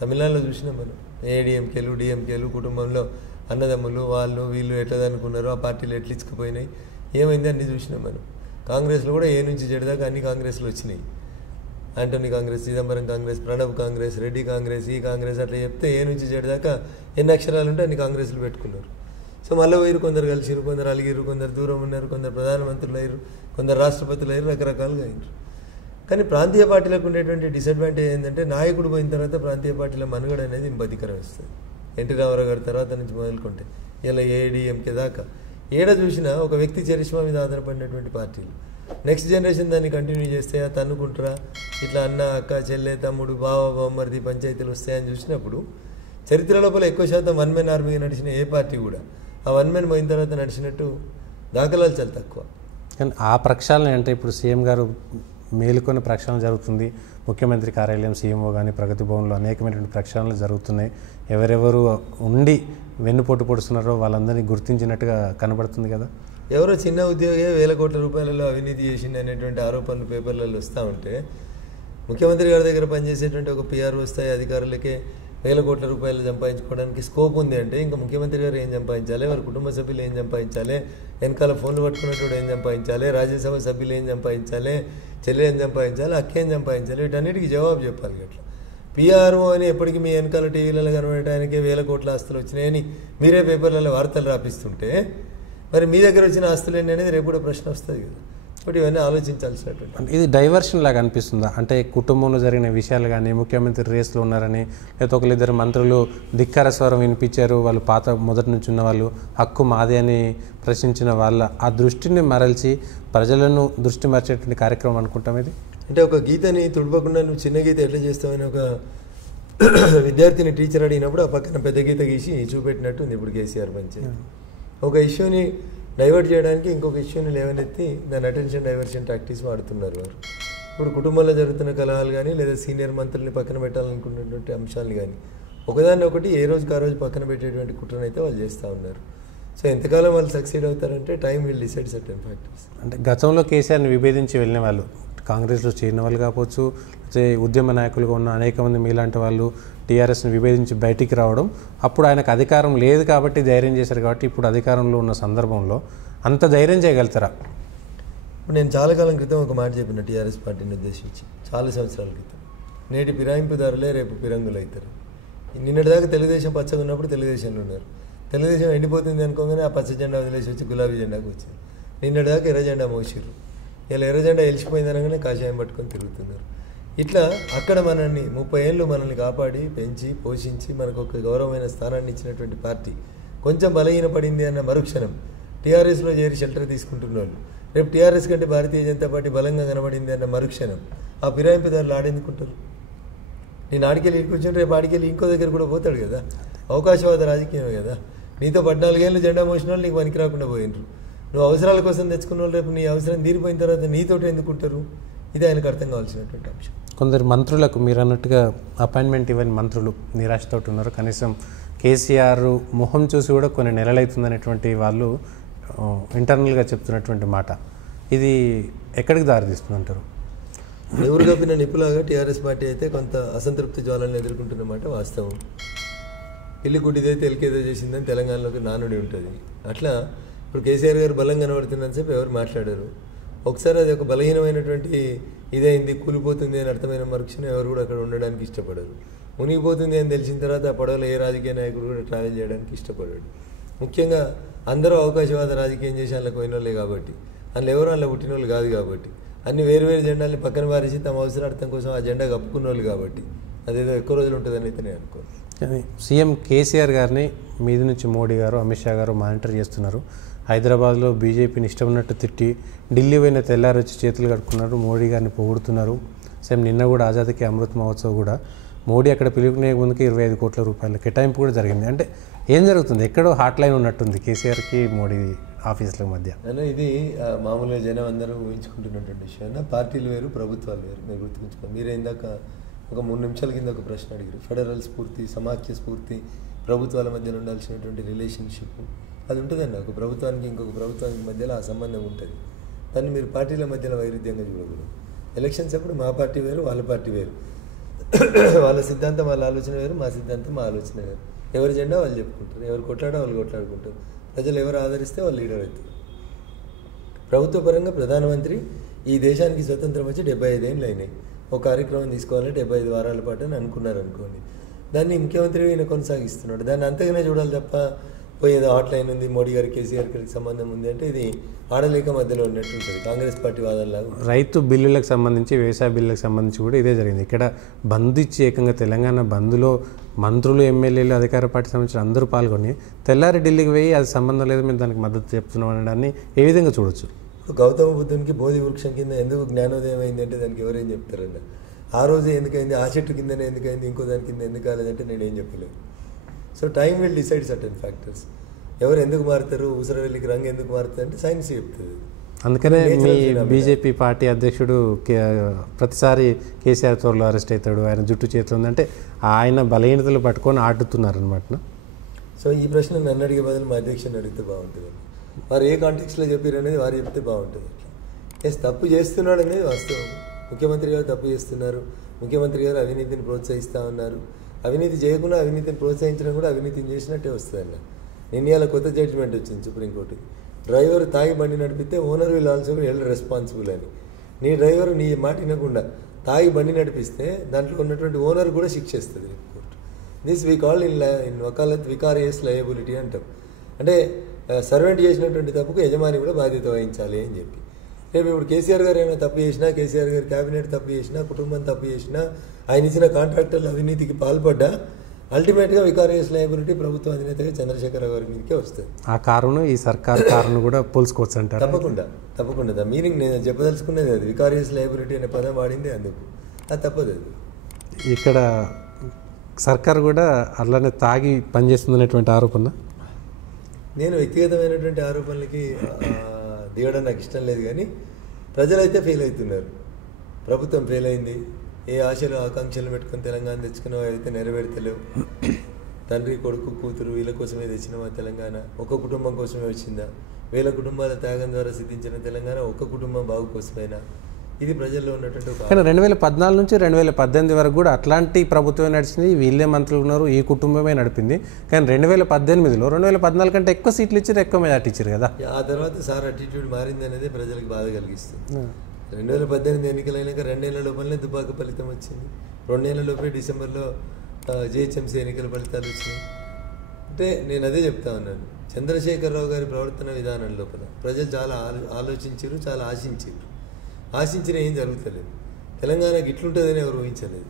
తమిళనాడులో చూసినాం మనం. ఏడీఎంకేలు డిఎంకేలు కుటుంబంలో అన్నదమ్ములు వాళ్ళు వీళ్ళు ఎట్లా అనుకున్నారు, ఆ పార్టీలు ఎట్లా ఇచ్చుకుపోయినాయి, ఏమైంది అన్నీ చూసినాం మనం. కాంగ్రెస్లో కూడా ఏ నుంచి చెడదాకా అన్ని కాంగ్రెస్లు వచ్చినాయి. ఆంటోనీ కాంగ్రెస్, చిదంబరం కాంగ్రెస్, ప్రణబ్ కాంగ్రెస్, రెడ్డి కాంగ్రెస్, ఈ కాంగ్రెస్ అట్లా చెప్తే ఏ నుంచి చెడదాకా ఎన్ని అక్షరాలు ఉంటే అన్ని కాంగ్రెస్లు పెట్టుకున్నారు. సో మళ్ళీ పోయిరు, కొందరు కలిసిరు, కొందరు అలిగిరు, కొందరు దూరం ఉన్నారు, కొందరు ప్రధానమంత్రులు అయ్యారు, కొందరు రాష్ట్రపతులు అయ్యారు, రకరకాలుగా అయ్యారు. కానీ ప్రాంతీయ పార్టీలకు ఉండేటువంటి డిసడ్వాంటేజ్ ఏంటంటే నాయకుడు పోయిన తర్వాత ప్రాంతీయ పార్టీల మనుగడ అనేది ఇబ్బందికరం వస్తుంది. ఎన్టీ రామారావు గారి తర్వాత నుంచి మొదలుకుంటే ఇలా ఏడీఎంకే దాకా ఏడ చూసినా ఒక వ్యక్తి చరిష్మా మీద ఆధారపడినటువంటి పార్టీలు. నెక్స్ట్ జనరేషన్ దాన్ని కంటిన్యూ చేస్తే తన్నుకుంటారా, ఇట్లా అన్న అక్క చెల్లె తమ్ముడు బావ బామ్మర్ది పంచాయతీలు వస్తాయని చూసినప్పుడు చరిత్ర లోపల ఎక్కువ శాతం వన్ మెన్ ఆర్మీగా నడిచిన ఏ పార్టీ కూడా ఆ వన్ మెన్ పోయిన తర్వాత నడిచినట్టు దాఖలాలు చాలా తక్కువ. కానీ ఆ ప్రక్షాళన అంటే ఇప్పుడు సీఎం గారు మేలుకొని ప్రక్షాళన జరుగుతుంది. ముఖ్యమంత్రి కార్యాలయం, సీఎంఓ కానీ ప్రగతి భవన్లో అనేకమైనటువంటి ప్రక్షాళనలు జరుగుతున్నాయి. ఎవరెవరు ఉండి వెన్నుపోటు పొడుస్తున్నారో వాళ్ళందరినీ గుర్తించినట్టుగా కనబడుతుంది కదా. ఎవరో చిన్న ఉద్యోగే 1000 కోట్ల రూపాయలలో అవినీతి చేసింది అనేటువంటి ఆరోపణలు పేపర్లలో వస్తూ ఉంటే ముఖ్యమంత్రి గారి దగ్గర పనిచేసేటువంటి ఒక పిఆర్ఓ స్థాయి అధికారులకే 1000 కోట్ల రూపాయలు సంపాదించుకోవడానికి స్కోప్ ఉంది అంటే ఇంకా ముఖ్యమంత్రి గారు ఏం సంపాదించాలి, వారి కుటుంబ సభ్యులు ఏం సంపాదించాలి, వెనకాల ఫోన్లు పట్టుకున్నట్టు ఏం సంపాదించాలి, రాజ్యసభ సభ్యులు ఏం సంపాదించాలి, చెల్లె ఏం సంపాదించాలి, అక్క ఏం సంపాదించాలి, వీటన్నిటికీ జవాబు చెప్పాలి. అట్లా పిఆర్ఓ అని ఎప్పటికీ మీ వెనకాల టీవీలలో కనబడటానికే 1000 కోట్ల ఆస్తులు వచ్చినాయని మీరే పేపర్లలో వార్తలు రాపిస్తుంటే మరి మీ దగ్గర వచ్చిన ఆస్తులు ఏంటి అనేది రేపు కూడా ప్రశ్న వస్తుంది కదా. బట్ ఇవన్నీ ఆలోచించాల్సినటువంటి. ఇది డైవర్షన్ లాగా అనిపిస్తుందా? అంటే కుటుంబంలో జరిగిన విషయాలు కానీ ముఖ్యమంత్రి రేస్లో ఉన్నారని లేకపోతే ఒకరిద్దరు మంత్రులు ధిక్కార స్వరం వినిపించారు, వాళ్ళు పాత మొదటి నుంచి ఉన్న వాళ్ళు హక్కు మాదే అని ప్రశ్నించిన వాళ్ళ ఆ దృష్టిని మరల్చి ప్రజలను దృష్టి మార్చేటువంటి కార్యక్రమం అనుకుంటాం ఇది. అంటే ఒక గీతని తుడపకుండా నువ్వు చిన్న గీత ఎట్లా చేస్తావని ఒక విద్యార్థిని టీచర్ అడిగినప్పుడు ఆ పక్కన పెద్ద గీత గీసి చూపెట్టినట్టు ఉంది ఇప్పుడు కేసీఆర్ పంచాయతీ. ఒక ఇష్యూని డైవర్ట్ చేయడానికి ఇంకొక ఇష్యూని లేవనెత్తి దాని అటెన్షన్ డైవర్షన్ టాక్టిక్స్ వాడుతున్నారు వారు. ఇప్పుడు కుటుంబంలో జరుగుతున్న కలహాలు కానీ లేదా సీనియర్ మంత్రుల్ని పక్కన పెట్టాలనుకున్నటువంటి అంశాలు కానీ ఒకదాన్ని ఒకటి ఏ రోజుకి ఆ రోజు పక్కన పెట్టేటువంటి కుట్రను అయితే వాళ్ళు చేస్తూ ఉన్నారు. సో ఎంతకాలం వాళ్ళు సక్సీడ్ అవుతారంటే time will decide certain factors. అంటే గతంలో కేసీఆర్ని విభేదించి వెళ్ళిన వాళ్ళు కాంగ్రెస్లో చేరిన వాళ్ళు కావచ్చు, లేకపోతే ఉద్యమ నాయకులుగా ఉన్న అనేక మంది మీలాంటి వాళ్ళు టీఆర్ఎస్ని విభేదించి బయటికి రావడం, అప్పుడు ఆయనకు అధికారం లేదు కాబట్టి ధైర్యం చేశారు కాబట్టి ఇప్పుడు అధికారంలో ఉన్న సందర్భంలో అంత ధైర్యం చేయగలుగుతారా? ఇప్పుడు నేను చాలా కాలం క్రితం ఒక మాట చెప్పిన టీఆర్ఎస్ పార్టీని ఉద్దేశించి చాలా సంవత్సరాల క్రితం, నేటి ఫిరాయింపుదారులే రేపు ఫిరంగులు అవుతారు. నిన్నటిదాకా తెలుగుదేశం పచ్చగా ఉన్నప్పుడు తెలుగుదేశంలో ఉన్నారు. తెలుగుదేశం ఎండిపోతుంది అనుకోగానే ఆ పచ్చ జెండా వదిలేసి వచ్చి గులాబీ జెండాకు వచ్చింది. నిన్నటిదాకా ఎర్ర జెండా మోసిర్రు, ఇలా ఎర్ర జెండా వెలిసిపోయింది అనగానే కాషాయం పట్టుకొని తిరుగుతున్నారు. ఇట్లా అక్కడ మనల్ని 30 ఏళ్ళు మనల్ని కాపాడి పెంచి పోషించి మనకు ఒక గౌరవమైన స్థానాన్ని ఇచ్చినటువంటి పార్టీ కొంచెం బలహీనపడింది అన్న మరుక్షణం టీఆర్ఎస్లో చేరి షెల్టర్ తీసుకుంటున్న వాళ్ళు, రేపు టీఆర్ఎస్ కంటే భారతీయ జనతా పార్టీ బలంగా కనబడింది అన్న మరుక్షణం ఆ ఫిరాయింపుదారులు ఆడెందుకుంటారు? నేను ఆడికెళ్ళి ఇంకొచ్చిన రేపు ఆడికెళ్ళి ఇంకో దగ్గర కూడా పోతాడు కదా. అవకాశవాద రాజకీయమే కదా. నీతో 14 ఏళ్ళు జెండా మోసిన వాళ్ళు నీకు పనికి రాకుండా పోయినరు. నువ్వు అవసరాల కోసం తెచ్చుకున్న వాళ్ళు రేపు నీ అవసరం తీరిపోయిన తర్వాత నీతోటి ఎందుకుంటారు? ఇది ఆయనకు అర్థం కావాల్సినటువంటి అంశం. కొందరు మంత్రులకు మీరు అన్నట్టుగా అపాయింట్మెంట్ ఇవ్వని మంత్రులు నిరాశతో ఉన్నారు. కనీసం కేసీఆర్ మొహం చూసి కూడా కొన్ని నెలలవుతుందనేటువంటి వాళ్ళు ఇంటర్నల్గా చెప్తున్నటువంటి మాట, ఇది ఎక్కడికి దారితీస్తుందంటారు? ఎవరు కప్పిన నిప్పులాగా టీఆర్ఎస్ పార్టీ అయితే కొంత అసంతృప్తి జ్వాలను ఎదుర్కొంటున్నమాట వాస్తవం. ఇల్లు గుడ్డిదైతే ఎల్కేదో చేసిందని తెలంగాణలోకి నానుడి ఉంటుంది. అట్లా ఇప్పుడు కేసీఆర్ గారు బలం కనబడుతుందని చెప్పి ఎవరు మాట్లాడారు. ఒకసారి అది ఒక బలహీనమైనటువంటి ఇదైంది, కూలిపోతుంది అని అర్థమైన మరుక్షణం ఎవరు కూడా అక్కడ ఉండడానికి ఇష్టపడరు. మునిగిపోతుంది అని తెలిసిన తర్వాత ఆ పడవలో ఏ రాజకీయ నాయకుడు కూడా ట్రావెల్ చేయడానికి ఇష్టపడాడు. ముఖ్యంగా అందరూ అవకాశవాద రాజకీయం చేసి అందులోకి పోయిన వాళ్ళే కాబట్టి, అందులో ఎవరు అందులో పుట్టిన వాళ్ళు కాదు కాబట్టి, అన్ని వేరు వేరు జెండాల్ని పక్కన పారేసి తమ అవసరార్థం కోసం ఆ జెండా కప్పుకున్న వాళ్ళు కాబట్టి అదేదో ఎక్కువ రోజులు ఉంటుందని అయితే నేను అనుకోను. కానీ సీఎం కేసీఆర్ గారిని మీది నుంచి మోడీ గారు, అమిత్ షా గారు మానిటర్ చేస్తున్నారు. హైదరాబాద్లో బీజేపీని ఇష్టం ఉన్నట్టు తిట్టి ఢిల్లీ పోయిన తెల్లారి వచ్చి చేతులు కడుక్కున్నారు, మోడీ గారిని పొగుడుతున్నారు. సేమ్ నిన్న కూడా ఆజాదీకి అమృత్ మహోత్సవ్ కూడా మోడీ అక్కడ పిలుపునే ముందుకి 25 కోట్ల రూపాయల కేటాయింపు కూడా జరిగింది. అంటే ఏం జరుగుతుంది? ఎక్కడో హాట్ లైన్ ఉన్నట్టుంది కేసీఆర్కి మోడీ ఆఫీసుల మధ్య. అయినా ఇది మామూలుగా జనం అందరూ ఊహించుకుంటున్నటువంటి విషయం. పార్టీలు వేరు, ప్రభుత్వాలు వేరు. మీరు గుర్తుంచుకోండి. మీరు ఇందాక ఒక 3 నిమిషాల కింద ఒక ప్రశ్న అడిగారు. ఫెడరల్ స్ఫూర్తి, సమాఖ్య స్ఫూర్తి, ప్రభుత్వాల మధ్యలో ఉండాల్సినటువంటి రిలేషన్షిప్ అది ఉంటుందండి. ఒక ప్రభుత్వానికి ఇంకొక ప్రభుత్వానికి మధ్యలో ఆ సంబంధం ఉంటుంది. దాన్ని మీరు పార్టీల మధ్యలో వైరుధ్యంగా చూడకూడదు. ఎలక్షన్స్ అప్పుడు మా పార్టీ వేరు, వాళ్ళ పార్టీ వేరు, వాళ్ళ సిద్ధాంతం వాళ్ళ ఆలోచన వేరు, మా సిద్ధాంతం మా ఆలోచన వేరు. ఎవరి జెండా వాళ్ళు చెప్పుకుంటారు, ఎవరు కొట్లాడో వాళ్ళు కొట్లాడుకుంటారు. ప్రజలు ఎవరు ఆదరిస్తే వాళ్ళు లీడర్ అవుతారు. ప్రభుత్వ పరంగా ప్రధానమంత్రి ఈ దేశానికి స్వతంత్రం వచ్చి 75 ఏళ్ళు అయినాయి. ఒక కార్యక్రమం తీసుకోవాలంటే 75 వారాల పాటు అని అనుకున్నారు అనుకోండి. దాన్ని ముఖ్యమంత్రి ఈయన కొనసాగిస్తున్నాడు. దాన్ని అంతగానే చూడాలి తప్ప పోయేదో హాట్ లైన్ ఉంది, మోడీ గారి కేసీఆర్ గారికి సంబంధం ఉంది అంటే ఇది ఆడలేక మధ్యలో ఉన్నట్టు ఉంటుంది. కాంగ్రెస్ పార్టీ వాదనలాగా. రైతు బిల్లులకు సంబంధించి, వ్యవసాయ బిల్లులకు సంబంధించి కూడా ఇదే జరిగింది. ఇక్కడ బంద్ ఇచ్చి ఏకంగా తెలంగాణ బంద్లో మంత్రులు, ఎమ్మెల్యేలు, అధికార పార్టీ సంబంధించిన అందరూ పాల్గొని తెల్లారి ఢిల్లీకి పోయి అది సంబంధం లేదు మేము దానికి మద్దతు చెప్తున్నాం అనడాన్ని ఏ విధంగా చూడొచ్చు? ఇప్పుడు గౌతమ బుద్ధునికి బోధి వృక్షం కింద ఎందుకు జ్ఞానోదయం అయింది అంటే దానికి ఎవరేం చెప్తారన్న. ఆ రోజే ఎందుకైంది, ఆ చెట్టు కిందనే ఎందుకైంది, ఇంకో దాని కింద ఎందుకు కాలేదంటే నేనేం చెప్పలేను. So time will decide certain factors. ఎవరు ఎందుకు మారుతారు, ఊసరవెల్లికి రంగు ఎందుకు మారుతుంది అంటే సైన్స్ చెప్తుంది. అందుకనే మీ బీజేపీ పార్టీ అధ్యక్షుడు ప్రతిసారి కేసీఆర్ త్వరలో అరెస్ట్ అవుతాడు, ఆయన జుట్టు చేతులు ఉందంటే ఆయన బలహీనతలు పట్టుకొని ఆడుతున్నారు అనమాట. సో ఈ ప్రశ్న నన్ను అడిగే బదులు మా అధ్యక్షుని అడిగితే బాగుంటుంది. వారు ఏ కాంటెక్స్లో చెప్పారు అనేది వారు చెప్తే బాగుంటుంది. ఎస్, తప్పు చేస్తున్నాడు అనేది వాస్తవం. ముఖ్యమంత్రి గారు తప్పు చేస్తున్నారు, ముఖ్యమంత్రి గారు అవినీతిని ప్రోత్సహిస్తూ ఉన్నారు. అవినీతి చేయకుండా అవినీతిని ప్రోత్సహించడం కూడా అవినీతిని చేసినట్టే వస్తుంది అన్న. నిన్న కొత్త జడ్జిమెంట్ వచ్చింది సుప్రీంకోర్టు. డ్రైవర్ తాగి బండి నడిపితే owner will also held responsible అని. నీ డ్రైవర్ నీ మాట వినకుండా తాగి బండి నడిపిస్తే దాంట్లో ఉన్నటువంటి ఓనర్ కూడా శిక్షిస్తుంది court. This we call in వకాలత్ వికారియస్ లయబిలిటీ అంటాం. అంటే సర్వెంట్ చేసినటువంటి తప్పుకు యజమాని కూడా బాధ్యత వహించాలి అని చెప్పి. రేపు ఇప్పుడు కేసీఆర్ గారు ఏమైనా తప్పు చేసినా, కేసీఆర్ గారి క్యాబినెట్ తప్పు చేసినా, కుటుంబం తప్పు చేసినా, ఆయన ఇచ్చిన కాంట్రాక్టర్ల అవినీతికి పాల్పడ్డా అల్టిమేట్గా వికారియస్ లయబిలిటీ ప్రభుత్వ అధినేతగా చంద్రశేఖరరావు గారి మీదకే వస్తుంది. ఆ కారును ఈ సర్కార్ కారును కూడా పోల్చుకోవచ్చు అంటారు. తప్పకుండా దా మీనింగ్ నేను చెప్పదలుచుకునేది అది. వికారియస్ లయబిలిటీ అనే పదం వాడింది అందుకు. అది తప్పదు. అది ఇక్కడ సర్కార్ కూడా అలానే తాగి పనిచేస్తుందనేటువంటి ఆరోపణ. నేను వ్యక్తిగతమైనటువంటి ఆరోపణలకి దిగడం నాకు ఇష్టం లేదు, కానీ ప్రజలైతే ఫెయిల్ అవుతున్నారు. ప్రభుత్వం ఫెయిల్ అయింది. ఏ ఆశలు ఆకాంక్షలు పెట్టుకుని తెలంగాణ తెచ్చుకున్నావు అయితే నెరవేర్తలేవు. తండ్రి, కొడుకు, కూతురు వీళ్ళ కోసమే తెచ్చినావా తెలంగాణ? ఒక కుటుంబం కోసమే వచ్చిందా? వేల కుటుంబాల త్యాగం ద్వారా సిద్ధించిన తెలంగాణ ఒక కుటుంబం బాగు కోసమైనా? ఇది ప్రజల్లో ఉన్నటువంటి కానీ 2014 నుంచి 2018 వరకు కూడా అట్లాంటి ప్రభుత్వమే నడిచింది. వీళ్ళే మంత్రులు ఉన్నారు, ఈ కుటుంబమే నడిపింది. కానీ 2018లో 2014 కంటే ఎక్కువ సీట్లు ఇచ్చారు, ఎక్కువ మెజార్టీ ఇచ్చారు కదా. ఆ తర్వాత సార్ అటిట్యూడ్ మారింది అనేది ప్రజలకు బాధ కలిగిస్తుంది. 2018 ఎన్నికలైనాక 2 ఏళ్ల లోపలనే దుబాక ఫలితం వచ్చింది. 2 ఏళ్ల లోపే డిసెంబర్లో జిహెచ్ఎంసీ ఎన్నికల ఫలితాలు వచ్చినాయి. అంటే నేను అదే చెప్తా ఉన్నాను, చంద్రశేఖరరావు గారి ప్రవర్తన విధానం లోపల ప్రజలు చాలా ఆలోచించారు, చాలా ఆశించిన ఏం జరుగుతలేదు. తెలంగాణకి ఇట్లుంటుందని ఎవరు ఊహించలేదు.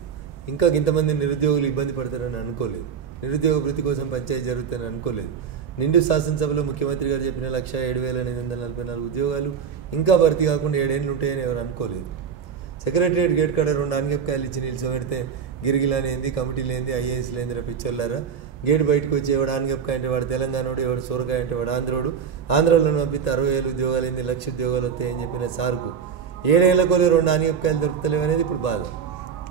ఇంకా ఇంతమంది నిరుద్యోగులు ఇబ్బంది పడతారని అనుకోలేదు. నిరుద్యోగ వృత్తి కోసం పంచాయతీ జరుగుతుందని అనుకోలేదు. నిండు శాసనసభలో ముఖ్యమంత్రి గారు చెప్పిన 1,07,844 ఉద్యోగాలు ఇంకా భర్తీ కాకుండా 7 ఏళ్ళు ఉంటాయని ఎవరు అనుకోలేదు. సెక్రటరియట్ గేట్ కాడ 2 ఆనగపకాయలు ఇచ్చి నిల్చోబెడితే గిరిగిలానేంది, కమిటీలేంది, ఐఏఎస్ లేని పిచ్చోళ్ళారా, గేట్ బయటకు వచ్చి ఎవడు ఆనగపకాయ అంటే వాడు తెలంగాణోడు, ఎవడు సొరకాయ అంటే వాడు ఆంధ్రోడు, ఆంధ్రలో పంపిస్తే 60,000 ఉద్యోగాలు ఏంది, 1,00,000 ఉద్యోగాలు వస్తాయని చెప్పిన సార్కు 7 ఏళ్లకోలే 2 ఆనగపకాయలు దొరుకుతలేవు అనేది ఇప్పుడు బాధ.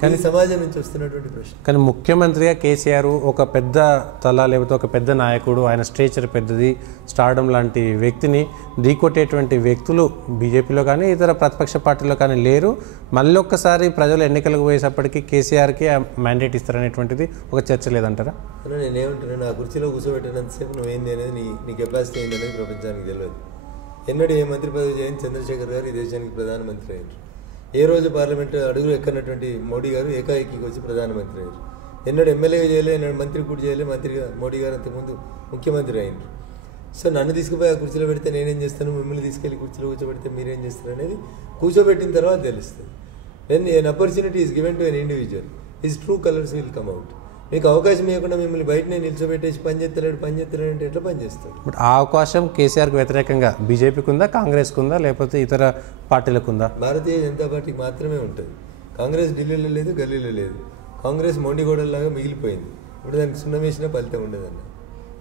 కానీ సమాజం నుంచి వస్తున్నటువంటి ప్రశ్న. కానీ ముఖ్యమంత్రిగా కేసీఆర్ ఒక పెద్ద తల లేకపోతే ఒక పెద్ద నాయకుడు, ఆయన స్టేచర్ పెద్దది, స్టార్డమ్ లాంటి వ్యక్తిని ఢీకొట్టేటువంటి వ్యక్తులు బీజేపీలో కానీ ఇతర ప్రతిపక్ష పార్టీలో కానీ లేరు. మళ్ళీ ఒక్కసారి ప్రజలు ఎన్నికలకు పోయేసప్పటికీ కేసీఆర్కి మ్యాండేట్ ఇస్తారనేటువంటిది ఒక చర్చ లేదంటారా? నేనేమంటున్నాను, నా కుర్చీలో కూర్చోబెట్టినంతసేపు నువ్వేంది అనేది నీ కెపాసిటీ ఏంది అనేది ప్రపంచానికి తెలియదు. ఎన్నడూ ఏ మంత్రి పదవి చేయని చంద్రశేఖర్ గారు ఈ దేశానికి ప్రధానమంత్రి అయ్యారు. ఏ రోజు పార్లమెంట్ అడుగులు ఎక్కనటువంటి మోడీ గారు ఏకాఏకీకి వచ్చి ప్రధానమంత్రి అయ్యారు. ఎన్నడూ ఎమ్మెల్యేగా చేయలే, ఎన్నడూ మంత్రి కూడా చేయలే, మంత్రిగా మోడీ గారు అంతకుముందు ముఖ్యమంత్రి అయ్యారు. సో నన్ను తీసుకుపోయి ఆ కుర్చీలో పెడితే నేనేం చేస్తాను, మిమ్మల్ని తీసుకెళ్లి కుర్చీలో కూర్చోబెడితే మీరేం చేస్తారు అనేది కూర్చోబెట్టిన తర్వాత తెలుస్తుంది. When an opportunity is given to an individual, his true colours will come out. మీకు అవకాశం ఇవ్వకుండా మిమ్మల్ని బయటనే నిల్చోబెట్టేసి పనిచేస్తలేడు అంటే ఎట్లా పనిచేస్తాడు? బట్ ఆ అవకాశం కేసీఆర్కి వ్యతిరేకంగా బీజేపీకి ఉందా, కాంగ్రెస్కి ఉందా, లేకపోతే ఇతర పార్టీలకు ఉందా? భారతీయ జనతా పార్టీకి మాత్రమే ఉంటుంది. కాంగ్రెస్ ఢిల్లీలో లేదు, గల్లీలో లేదు. కాంగ్రెస్ మొండిగోడల్లాగా మిగిలిపోయింది. ఇప్పుడు దానికి సున్నం వేసినా ఫలితం ఉండదన్న,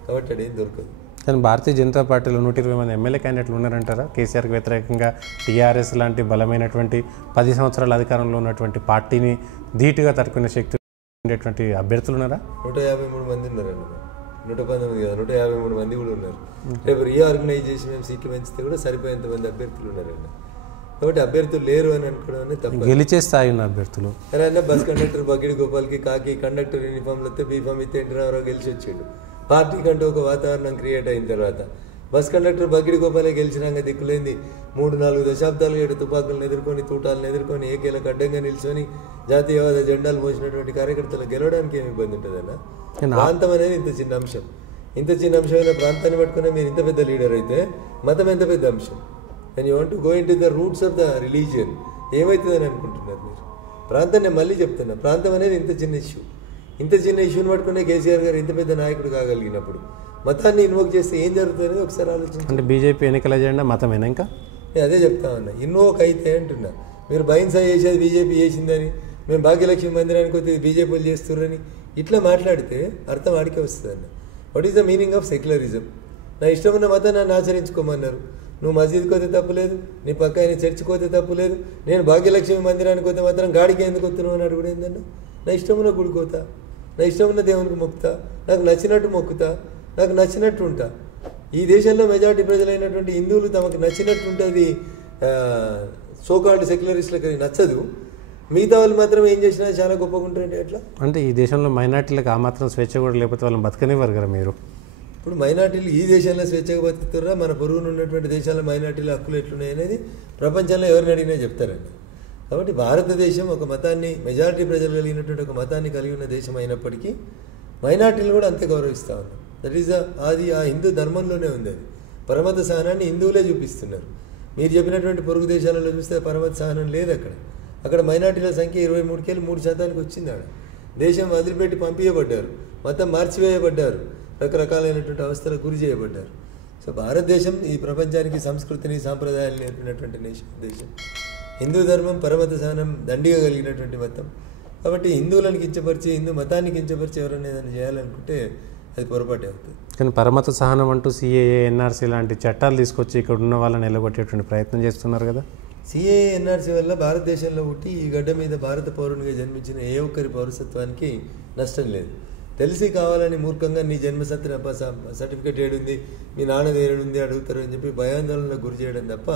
కాబట్టి అదేం దొరకదు. కానీ భారతీయ జనతా పార్టీలో 120 మంది ఎమ్మెల్యే క్యాండిడేట్లు ఉన్నారంటారా? కేసీఆర్కి వ్యతిరేకంగా టీఆర్ఎస్ లాంటి బలమైనటువంటి 10 సంవత్సరాల అధికారంలో ఉన్నటువంటి పార్టీని ధీటుగా తట్టుకునే శక్తి ఉండేటువంటి అభ్యర్థులు ఉన్నారా? 153 మంది ఉన్నారండి. 119 కాదు, 153 మంది కూడా ఉన్నారు. రేపు రీఆర్గనైజ్ చేసి మేము సీట్లు పెంచితే కూడా సరిపోయేంత మంది అభ్యర్థులు ఉన్నారండి. కాబట్టి అభ్యర్థులు లేరు అని అనుకోవడం తప్ప. గెలిచే స్థాయి ఉన్న అభ్యర్థులు అలా బస్ కండక్టర్ బకిడి గోపాల్కి కాకి కండక్టర్ యూనిఫామ్లు వస్తే బీఫామ్ ఇస్తే ఎన్టీరావు గెలిచి వచ్చాడు. పార్టీ కంటూ ఒక వాతావరణం క్రియేట్ అయిన తర్వాత బస్ కండక్టర్ బకిడి గోపాలే గెలిచినాక దిక్కులేంది 3-4 దశాబ్దాలు 7 తుపాకులను ఎదుర్కొని, తూటాలను ఎదుర్కొని, ఏకేలకు అడ్డంగా నిల్చొని జాతీయవాద జెండాలు మోసినటువంటి కార్యకర్తలు గెలవడానికి ఏమి ఇబ్బంది ఉంటుందన్న? ప్రాంతం అనేది ఇంత చిన్న అంశం. ఇంత చిన్న అంశమైన ప్రాంతాన్ని పట్టుకునే మీరు ఇంత పెద్ద లీడర్ అయితే మతం ఎంత పెద్ద అంశం. And you want to go into the roots of the religion, ఏమవుతుందని అనుకుంటున్నారు మీరు? ప్రాంతం నేను మళ్ళీ చెప్తున్నా, ప్రాంతం అనేది ఇంత చిన్న ఇష్యూ. ఇంత చిన్న ఇష్యూని పట్టుకునే కేసీఆర్ గారు ఇంత పెద్ద నాయకుడు కాగలిగినప్పుడు మతాన్ని ఇన్వోక్ చేస్తే ఏం జరుగుతుంది అనేది ఒకసారి ఆలోచించండి. అంటే బీజేపీ ఎన్నికల ఎజెండా మతమేనా? ఇంకా నేను అదే చెప్తా ఉన్నా, ఇన్వోక్ అయితే అంటున్నా. మీరు బైన్సా చేసేది బీజేపీ చేసిందని, మేము భాగ్యలక్ష్మి మందిరానికి వచ్చి బీజేపీ వాళ్ళు చేస్తున్నారని ఇట్లా మాట్లాడితే అర్థం ఆడికే వస్తుంది అన్న. What is the meaning of secularism? నా ఇష్టం ఉన్న మతాన్ని నన్ను ఆచరించుకోమన్నారు. నువ్వు మసీద్కి పోతే తప్పు లేదు, నీ పక్క ఆయన చర్చికి పోతే తప్పు లేదు. నేను భాగ్యలక్ష్మి మందిరానికి పోతే మాత్రం గాడికి ఎందుకు వస్తున్నావు అని అడుగుడు ఏందన్నా? నా ఇష్టం ఉన్న గుడికోతా, నా ఇష్టం ఉన్న దేవునికి మొక్కుతా, నాకు నచ్చినట్టు మొక్కుతా, నాకు నచ్చినట్టు ఉంటా. ఈ దేశంలో మెజారిటీ ప్రజలైనటువంటి హిందువులు తమకు నచ్చినట్టు ఉంటుంది సోకాల్డ్ సెక్యులరిస్టులకు నచ్చదు. మిగతా వాళ్ళు మాత్రం ఏం చేసినా చాలా గొప్పగా ఉంటారండి. ఎట్లా అంటే ఈ దేశంలో మైనార్టీలకు ఆ మాత్రం స్వేచ్ఛ కూడా లేకపోతే వాళ్ళని బతకనివ్వరు కదా మీరు. ఇప్పుడు మైనార్టీలు ఈ దేశంలో స్వేచ్ఛగా బతుకుతారా, మన పొరుగున ఉన్నటువంటి దేశాల్లో మైనార్టీల హక్కులు ఎట్లున్నాయి అనేది ప్రపంచంలో ఎవరిని అడిగినా చెప్తారండి. కాబట్టి భారతదేశం ఒక మతాన్ని, మెజారిటీ ప్రజలు కలిగినటువంటి ఒక మతాన్ని కలిగి ఉన్న దేశం అయినప్పటికీ మైనార్టీలు కూడా అంతే గౌరవిస్తూ ఉన్నాం. దట్ ఈస్ అది ఆ హిందూ ధర్మంలోనే ఉంది. అది పరమత సహనాన్ని హిందువులే చూపిస్తున్నారు. మీరు చెప్పినటువంటి పొరుగు దేశాలలో చూస్తే పరమత సహనం లేదు. అక్కడ మైనార్టీల సంఖ్య 23% వచ్చింది. ఆడ దేశం వదిలిపెట్టి పంపించబడ్డారు, మతం మార్చివేయబడ్డారు, రకరకాలైనటువంటి అవస్థలకు గురి చేయబడ్డారు. సో భారతదేశం ఈ ప్రపంచానికి సంస్కృతిని, సాంప్రదాయాలు నేర్పినటువంటి దేశం. హిందూ ధర్మం పరమత సహనం దండిగా కలిగినటువంటి మతం. కాబట్టి హిందువులను కించపరిచి, హిందూ మతాన్ని కించపరిచి ఎవరైనా ఏదైనా చేయాలనుకుంటే అది పొరపాటే అవుతుంది. కానీ పరమత సహనం అంటూ సిఏఏ, ఎన్ఆర్సీ లాంటి చట్టాలు తీసుకొచ్చి ఇక్కడ ఉన్న వాళ్ళని నిలబెట్టేటువంటి ప్రయత్నం చేస్తున్నారు కదా. సిఏఏ, ఎన్ఆర్సీ వల్ల భారతదేశంలో పుట్టి ఈ గడ్డ మీద భారత పౌరునిగా జన్మించిన ఏ ఒక్కరి పౌరసత్వానికి నష్టం లేదు. తెలిసి కావాలని మూర్ఖంగా నీ జన్మ సర్టిఫికేట్ ఏడుంది, మీ నాన్నది ఏడుంది అడుగుతారు అని చెప్పి భయాందోళనకు గురి చేయడం తప్ప,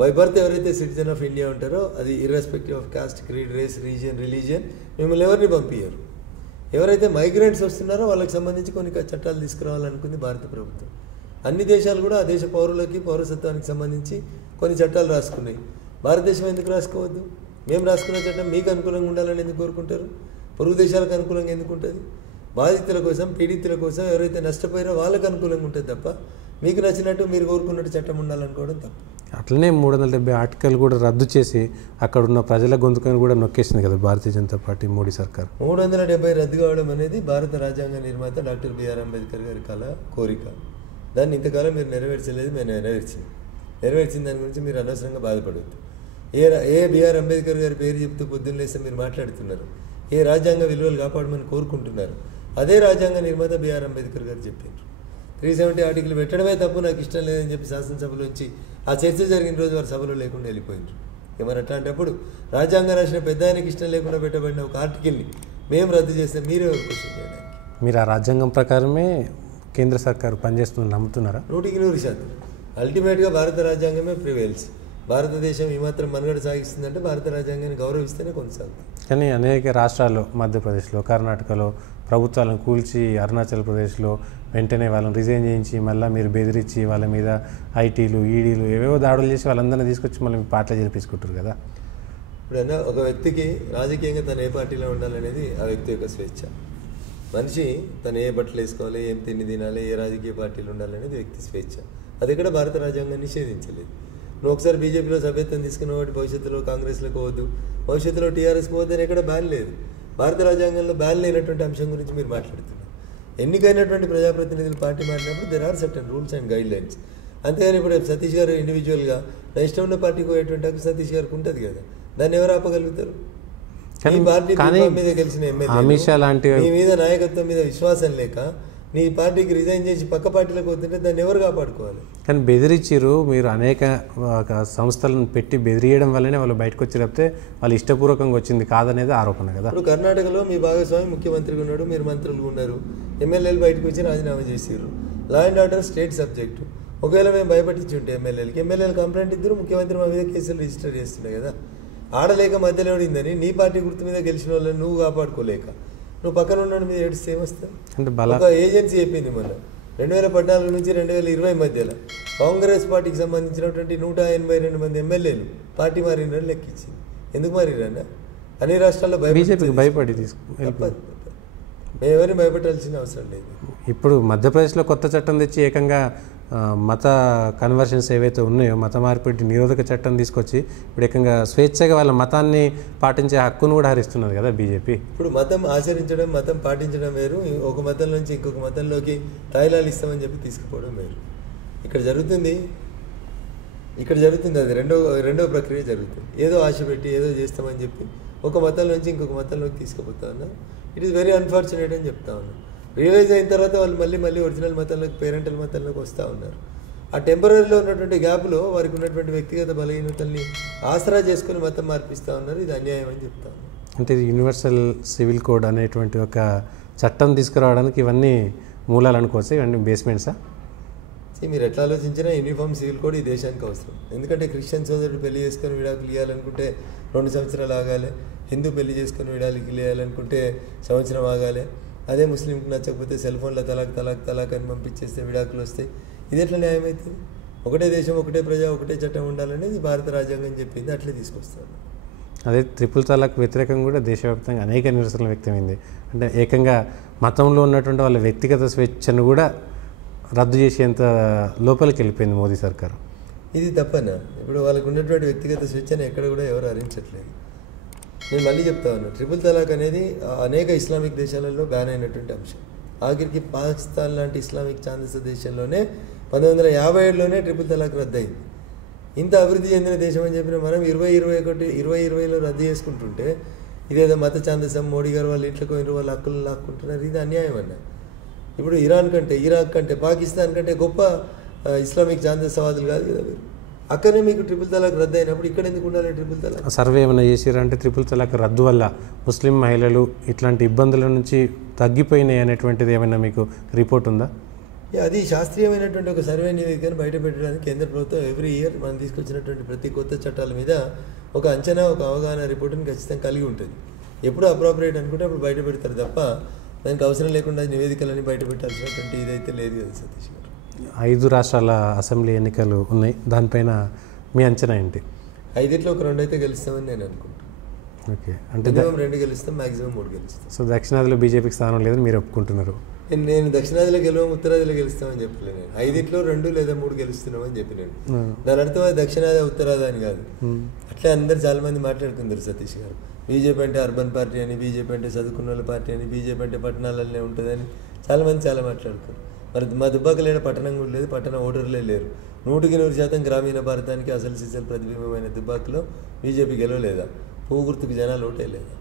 బై బర్త్ ఎవరైతే సిటిజన్ ఆఫ్ ఇండియా ఉంటారో అది irrespective of caste, creed, race, religion మిమ్మల్ని ఎవరిని పంపించారు. ఎవరైతే మైగ్రెంట్స్ వస్తున్నారో వాళ్ళకి సంబంధించి కొన్ని చట్టాలు తీసుకురావాలనుకుంది భారత ప్రభుత్వం. అన్ని దేశాలు కూడా ఆ దేశ పౌరులకి పౌరసత్వానికి సంబంధించి కొన్ని చట్టాలు రాసుకున్నాయి. భారతదేశం ఎందుకు రాసుకోవద్దు? మేము రాసుకున్న చట్టం మీకు అనుకూలంగా ఉండాలని ఎందుకు కోరుకుంటారు? పొరుగు దేశాలకు అనుకూలంగా ఎందుకు ఉంటుంది? బాధితుల కోసం, పీడితుల కోసం, ఎవరైతే నష్టపోయారో వాళ్ళకి అనుకూలంగా ఉంటుంది తప్ప మీకు నచ్చినట్టు మీరు కోరుకున్నట్టు చట్టం ఉండాలనుకోవడం తప్పు. అట్లనే 370 ఆర్టికల్ కూడా రద్దు చేసి అక్కడ ఉన్న ప్రజల గొంతుకని కూడా నొక్కేసింది కదా భారతీయ జనతా పార్టీ మోడీ సర్కార్. 370 రద్దు కావడం అనేది భారత రాజ్యాంగ నిర్మాత డాక్టర్ బిఆర్ అంబేద్కర్ గారి కోరిక. దాన్ని ఇంతకాలం మీరు నెరవేర్చలేదు, మేము నెరవేర్చిన దాని గురించి మీరు అనవసరంగా బాధపడవద్దు. ఏ బిఆర్ అంబేద్కర్ గారి పేరు చెప్తూ పొద్దున్న లేస్తే మీరు మాట్లాడుతున్నారు, ఏ రాజ్యాంగ విలువలు కాపాడమని కోరుకుంటున్నారు, అదే రాజ్యాంగ నిర్మాత బిఆర్ అంబేద్కర్ గారు చెప్పారు. 370 ఆర్టికల్ పెట్టడమే తప్పు, నాకు ఇష్టం లేదని చెప్పి శాసనసభలోంచి ఆ చర్చ జరిగిన రోజు వారు సభలో లేకుండా వెళ్ళిపోయినారు. మరి అట్లాంటప్పుడు రాజ్యాంగం రాసిన పెద్ద ఆయనకి ఇష్టం లేకుండా పెట్టబడిన ఒక ఆర్టికల్ని మేము రద్దు చేస్తే మీరే క్వశ్చన్ చేయడానికి. మీరు ఆ రాజ్యాంగం ప్రకారమే కేంద్ర సర్కారు పనిచేస్తుందని నమ్ముతున్నారా? 100% అల్టిమేట్గా భారత రాజ్యాంగమే ప్రివేల్స్. భారతదేశం ఈ మాత్రం మనుగడ సాగిస్తుందంటే భారత రాజ్యాంగాన్ని గౌరవిస్తేనే కొనసాగుతుంది. కానీ అనేక రాష్ట్రాల్లో, మధ్యప్రదేశ్లో, కర్ణాటకలో ప్రభుత్వాలను కూల్చి, అరుణాచల్ ప్రదేశ్లో వెంటనే వాళ్ళని రిజైన్ చేయించి మళ్ళీ మీరు బెదిరించి వాళ్ళ మీద ఐటీలు, ఈడీలు ఏవేవో దాడులు చేసి వాళ్ళందరినీ తీసుకొచ్చి మళ్ళీ మీ పార్టీలో జరిపించుకుంటారు కదా. ఇప్పుడన్నా ఒక వ్యక్తికి రాజకీయంగా తను ఏ పార్టీలో ఉండాలనేది ఆ వ్యక్తి యొక్క స్వేచ్ఛ. మనిషి తను ఏ బట్టలు వేసుకోవాలి, ఏం తినాలి, ఏ రాజకీయ పార్టీలు ఉండాలనేది వ్యక్తి స్వేచ్ఛ. అది ఇక్కడ భారత రాజ్యాంగాన్ని నిషేధించలేదు. నువ్వు ఒకసారి బీజేపీలో సభ్యత్వం తీసుకున్న వాటి భవిష్యత్తులో కాంగ్రెస్లోకి పోవద్దు, భవిష్యత్తులో టీఆర్ఎస్కి పోవద్దని ఎక్కడ బ్యాన్ లేదు. భారత రాజ్యాంగంలో బ్యాన్ లేనటువంటి అంశం గురించి మీరు మాట్లాడుతున్నారు. ఎన్నికైనటువంటి ప్రజాప్రతినిధులు పార్టీ మారినప్పుడు there are certain rules and guidelines. అంతేగాని ఇప్పుడు సతీష్ గారు ఇండివిజువల్గా నా ఇష్టం ఉన్న పార్టీకి పోయేటువంటి హక్కు సతీష్ గారికి ఉంటుంది కదా, దాన్ని ఎవరు ఆపగలుగుతారు? నీ పార్టీ మీద గెలిచిన ఎమ్మెల్యే మీ మీద నాయకత్వం మీద విశ్వాసం లేక నీ పార్టీకి రిజైన్ చేసి పక్క పార్టీలకు వస్తుంటే దాన్ని ఎవరు కాపాడుకోవాలి? కానీ బెదిరించారు మీరు, అనేక సంస్థలను పెట్టి బెదిరియడం వల్లనే వాళ్ళు బయటకు వచ్చి, లేకపోతే వాళ్ళు ఇష్టపూర్వకంగా వచ్చింది కాదనేది ఆరోపణ కదా. ఇప్పుడు కర్ణాటకలో మీ భాగస్వామి ముఖ్యమంత్రిగా ఉన్నాడు, మీరు మంత్రులు ఉన్నారు, ఎమ్మెల్యేలు బయటకు వచ్చి రాజీనామా చేసారు. Law and order state subject. ఒకవేళ మేము భయపట్టించి ఉంటే ఎమ్మెల్యేలు కంప్లైంట్ ఇద్దరు, ముఖ్యమంత్రి మా మీద కేసులు రిజిస్టర్ చేస్తున్నాయి కదా. ఆడలేక మధ్యలో ఉండిందని నీ పార్టీ గుర్తు మీద గెలిచిన వాళ్ళని నువ్వు కాపాడుకోలేక నువ్వు పక్కన ఉన్న మీద ఏడిస్తే ఏమొస్తుంది? ఒక ఏజెన్సీ చెప్పింది మొన్న 2014 నుంచి 2020 మధ్యలో కాంగ్రెస్ పార్టీకి సంబంధించినటువంటి 182 మంది ఎమ్మెల్యేలు పార్టీ మారినని లెక్కించింది. ఎందుకు మారిరన్నా? అన్ని రాష్ట్రాల్లో భయపడి మేమెవరిని భయపెట్టాల్సిన అవసరం లేదు. ఇప్పుడు మధ్యప్రదేశ్లో కొత్త చట్టం తెచ్చి ఏకంగా మత కన్వర్షన్స్ ఏవైతే ఉన్నాయో, మత మార్పిడి నిరోధక చట్టం తీసుకొచ్చి ఇప్పుడు ఏకంగా స్వేచ్ఛగా వాళ్ళ మతాన్ని పాటించే హక్కును కూడా హరిస్తున్నది కదా బీజేపీ. ఇప్పుడు మతం ఆచరించడం, మతం పాటించడం వేరు, ఒక మతం నుంచి ఇంకొక మతంలోకి తాయిలాలు ఇస్తామని చెప్పి తీసుకుపోవడం వేరు. ఇక్కడ జరుగుతుంది అది రెండో ప్రక్రియ జరుగుతుంది. ఏదో ఆశ పెట్టి ఏదో చేస్తామని చెప్పి ఒక మతం నుంచి ఇంకొక మతంలోకి తీసుకుపోతా ఉన్నా. ఇట్ ఈస్ వెరీ అన్ఫార్చునేట్ అని చెప్తా ఉన్నాను. రియలైజ్ అయిన తర్వాత వాళ్ళు మళ్ళీ ఒరిజినల్ మతంలోకి, పేరెంటల్ మతంలోకి వస్తూ ఉన్నారు. ఆ టెంపరీలో ఉన్నటువంటి గ్యాప్లో వారికి ఉన్నటువంటి వ్యక్తిగత బలహీనతల్ని ఆసరా చేసుకుని మతం మార్పిస్తూ ఉన్నారు. ఇది అన్యాయం అని చెప్తా ఉన్నారు. అంటే ఇది యూనివర్సల్ సివిల్ కోడ్ అనేటువంటి ఒక చట్టం తీసుకురావడానికి ఇవన్నీ మూలాలు అనుకోవచ్చు, ఇవన్నీ బేస్మెంట్సా? మీరు ఎట్లా ఆలోచించినా యూనిఫామ్ సివిల్ కోడ్ ఈ దేశానికి అవసరం. ఎందుకంటే క్రిస్టియన్ సోదరుడు పెళ్లి చేసుకొని విడాకులు ఇవ్వాలనుకుంటే 2 సంవత్సరాలు ఆగాలి, హిందూ పెళ్లి చేసుకొని విడాకులు ఇవ్వాలనుకుంటే సంవత్సరం ఆగాలి. అదే ముస్లింకి నచ్చకపోతే సెల్ ఫోన్లో తలాక్ అని పంపించేస్తే విడాకులు వస్తాయి. ఇది ఎట్లా న్యాయం అవుతుంది? ఒకటే దేశం, ఒకటే ప్రజ, ఒకటే చట్టం ఉండాలనేది భారత రాజ్యాంగం చెప్పింది, అట్లే తీసుకొస్తాను. అదే ట్రిపుల్ తలాక్ వ్యతిరేకంగా కూడా దేశవ్యాప్తంగా అనేక నిరసనలు వ్యక్తమైంది. అంటే ఏకంగా మతంలో ఉన్నటువంటి వాళ్ళ వ్యక్తిగత స్వేచ్ఛను కూడా రద్దు చేసేంత లోపలికి వెళ్ళిపోయింది మోదీ సర్కారు. ఇది తప్పనా? ఇప్పుడు వాళ్ళకు ఉన్నటువంటి వ్యక్తిగత స్వేచ్ఛను ఎక్కడ కూడా ఎవరు హరించట్లేదు. నేను మళ్ళీ చెప్తా ఉన్నాను, ట్రిపుల్ తలాక్ అనేది అనేక ఇస్లామిక్ దేశాలలో బ్యాన్ అయినటువంటి అంశం. ఆఖరికి పాకిస్తాన్ లాంటి ఇస్లామిక్ ఛాందస దేశంలోనే 1957లోనే ట్రిపుల్ తలాక్ రద్దు అయింది. ఇంత అభివృద్ధి చెందిన దేశం అని చెప్పిన మనం 2020లో రద్దు చేసుకుంటుంటే ఇదేదో మత ఛాందసం, మోడీ గారు వాళ్ళ ఇంట్లోకి పోయిన వాళ్ళ హక్కులను లాక్కుంటున్నారు. ఇది అన్యాయం అన్న. ఇప్పుడు ఇరాన్ కంటే, ఇరాక్ కంటే, పాకిస్తాన్ కంటే గొప్ప ఇస్లామిక్ ఛాందసవాదులు కాదు కదా మీరు. అక్కడనే మీకు ట్రిపుల్ తలాక్ రద్దు అయినప్పుడు ఇక్కడ ఎందుకు ఉండాలి ట్రిపుల్ తలాక్? సర్వే ఏమైనా చేసారంటే ట్రిపుల్ తలాక్ రద్దు వల్ల ముస్లిం మహిళలు ఇట్లాంటి ఇబ్బందుల నుంచి తగ్గిపోయినాయి అనేటువంటిది ఏమైనా మీకు రిపోర్ట్ ఉందా? అది శాస్త్రీయమైనటువంటి ఒక సర్వే నివేదికను బయట పెట్టడానికి కేంద్ర ప్రభుత్వం ఎవ్రీ ఇయర్ మనం తీసుకొచ్చినటువంటి ప్రతి కొత్త చట్టాల మీద ఒక అంచనా, ఒక అవగాహన రిపోర్ట్ని ఖచ్చితంగా కలిగి ఉంటుంది. ఎప్పుడు అప్రోప్రియేట్ అనుకుంటే అప్పుడు బయట పెడతారు తప్ప దానికి అవసరం లేకుండా నివేదికలని బయట పెట్టాల్సినటువంటి ఇదైతే లేదు కదా సతీష్ గారు. 5 రాష్ట్రాల అసెంబ్లీ ఎన్నికలు ఉన్నాయి, దానిపైన మీ అంచనా ఏంటి? 5లో ఒక 2 అయితే గెలుస్తామని నేను అనుకుంటాను. ఓకే, అంటే 2 గెలుస్తాం, మ్యాక్సిమం 3 గెలుస్తాం. సో దక్షిణాదిలో బీజేపీకి స్థానం లేదని మీరు ఒప్పుకుంటున్నారు? నేను దక్షిణాదిలో గెలవం ఉత్తరాదిలో గెలుస్తామని చెప్పలే. నేను 5 2 లేదా 3 గెలుస్తున్నామని చెప్పినాను. దాని అర్థం అది దక్షిణాది ఉత్తరాది అని కాదు. అట్లే అందరు చాలా మంది మాట్లాడుకుంటారు సతీష్ గారు. బీజేపీ అంటే అర్బన్ పార్టీ అని, బీజేపీ అంటే చదువుకున్న వాళ్ళ పార్టీ అని, బీజేపీ అంటే పట్టణాలనే ఉంటుందని చాలా మంది చాలా మాట్లాడుతారు. మరి మా దుబ్బాక లేని పట్టణం కూడా లేదు, పట్టణ ఓటర్లే లేరు. 100% గ్రామీణ భారతానికి అసలు సిసలు ప్రతిబింబమైన దుబ్బాకలో బీజేపీ గెలవలేదా? పువ్వు గుర్తుకు జనాలు ఓటే లేదా?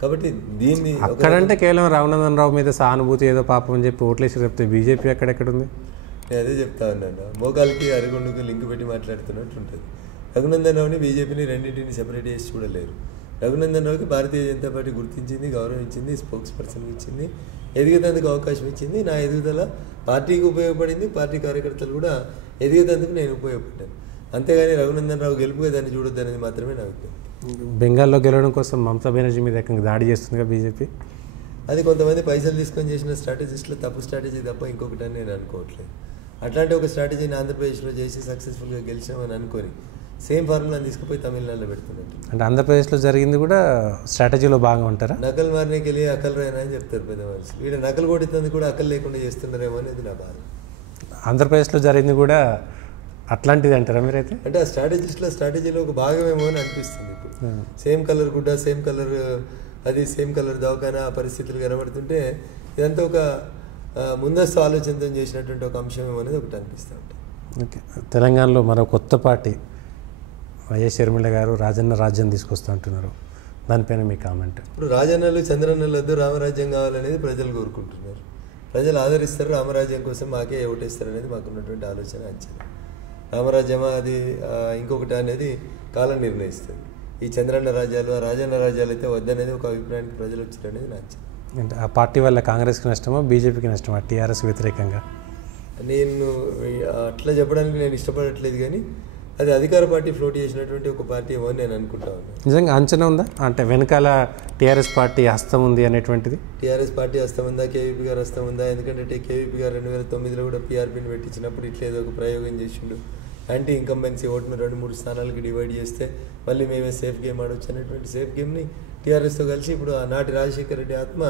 కాబట్టి దీన్ని అక్కడంటే కేవలం రఘునందన్ రావు మీద సానుభూతి ఏదో పాపం అని చెప్పి ఓట్లేసి చెప్తే బీజేపీ ఎక్కడెక్కడుంది? నేను అదే చెప్తా ఉన్నాను. మోకాలకి అరగొండుకు లింక్ పెట్టి మాట్లాడుతున్నట్టు ఉంటుంది. రఘునందన్ రావుని బీజేపీని రెండింటిని సెపరేట్ చేసి చూడలేరు. రఘునందన్ రావుకి భారతీయ జనతా పార్టీ గుర్తించింది, గౌరవించింది, స్పోక్స్ పర్సన్ ఇచ్చింది, ఎదిగేందుకు అవకాశం ఇచ్చింది. నా ఎదుగుదల పార్టీకి ఉపయోగపడింది, పార్టీ కార్యకర్తలు కూడా ఎదిగేందుకు నేను ఉపయోగపడ్డాను. అంతేగాని రఘునందన్ రావు గెలుపుగా దాన్ని చూడొద్దు అనేది మాత్రమే నా విజ్ఞప్తి. బెంగాల్లో గెలవడం కోసం మమతా బెనర్జీ మీద ఏకంగా దాడి చేస్తుందిగా బీజేపీ. అది కొంతమంది పైసలు తీసుకొని చేసిన స్ట్రాటజిస్టులు తప్పు స్ట్రాటజీ తప్ప ఇంకొకటి అని నేను అనుకోవట్లేదు. అట్లాంటి ఒక స్ట్రాటజీని ఆంధ్రప్రదేశ్లో చేసి సక్సెస్ఫుల్గా గెలిచామని అనుకొని సేమ్ ఫార్ములాని తీసుకుపోయి తమిళనాడులో పెడుతున్నట్టు. అంటే ఆంధ్రప్రదేశ్లో జరిగింది కూడా స్ట్రాటజీలో భాగం అంటారా? నకలు మారినకి వెళ్ళి అక్కలు రాయనా అని చెప్తారు పెద్ద మనుషులు. వీడు నకలు కొట్టింది కూడా అక్కలు లేకుండా చేస్తున్నారేమో అనేది నా బాధ. ఆంధ్రప్రదేశ్లో జరిగింది కూడా అట్లాంటిది అంటారా మీరైతే? అంటే ఆ స్ట్రాటజీలో ఒక భాగమేమో అని అనిపిస్తుంది. ఇప్పుడు సేమ్ కలర్ గుడ్డ, సేమ్ కలర్ అది, సేమ్ కలర్ దవాఖానా పరిస్థితులు కనబడుతుంటే ఇదంతా ఒక ముందస్తు ఆలోచనతో చేసినటువంటి ఒక అంశమేమో అనేది ఒకటి అనిపిస్తూ ఉంటుంది. ఓకే. తెలంగాణలో మరో కొత్త పార్టీ వైఎస్ షర్మిల గారు రాజన్న రాజ్యం తీసుకొస్తూ అంటున్నారు, దానిపైన మీ కామెంట్? ఇప్పుడు రాజన్నలు చంద్రన్నలు వద్దు, రామరాజ్యం కావాలనేది ప్రజలు కోరుకుంటున్నారు. ప్రజలు ఆదరిస్తారు. రామరాజ్యం కోసం మాకే ఓటేస్తారు అనేది మాకున్నటువంటి ఆలోచన, అంచనా. రామరాజ్యమా అది ఇంకొకటి అనేది కాలం నిర్ణయిస్తుంది. ఈ చంద్రన్న రాజ్యాలు, ఆ రాజన్న రాజ్యాలు అయితే వద్దనేది ఒక అభిప్రాయానికి ప్రజలు వచ్చారు అనేది నా అంచనా. అంటే ఆ పార్టీ వల్ల కాంగ్రెస్కి నష్టమా, బీజేపీకి నష్టమా, టీఆర్ఎస్ వ్యతిరేకంగా? నేను అట్లా చెప్పడానికి నేను ఇష్టపడట్లేదు, కానీ అది అధికార పార్టీ ఫ్లోట్ చేసినటువంటి ఒక పార్టీ ఏమో నేను అనుకుంటా ఉన్నాను. నిజంగా అంచనా ఉందా? అంటే వెనకాల టీఆర్ఎస్ పార్టీ హస్తం ఉంది అనేటువంటిది? టీఆర్ఎస్ పార్టీ హస్తం ఉందా, కేవీపీ గారు హస్తం ఉందా? ఎందుకంటే కేవీపీ గారు 2009లో కూడా పీఆర్పీని పెట్టించినప్పుడు ఇట్లా ఏదో ఒక ప్రయోగం చేసిండు. యాంటీ ఇన్కంబెన్సీ ఓటును 2-3 స్థానాలకి డివైడ్ చేస్తే మళ్ళీ మేమే సేఫ్ గేమ్ ఆడవచ్చు అనేటువంటి సేఫ్ గేమ్ని టీఆర్ఎస్తో కలిసి ఇప్పుడు ఆ నాటి రాజశేఖర రెడ్డి ఆత్మ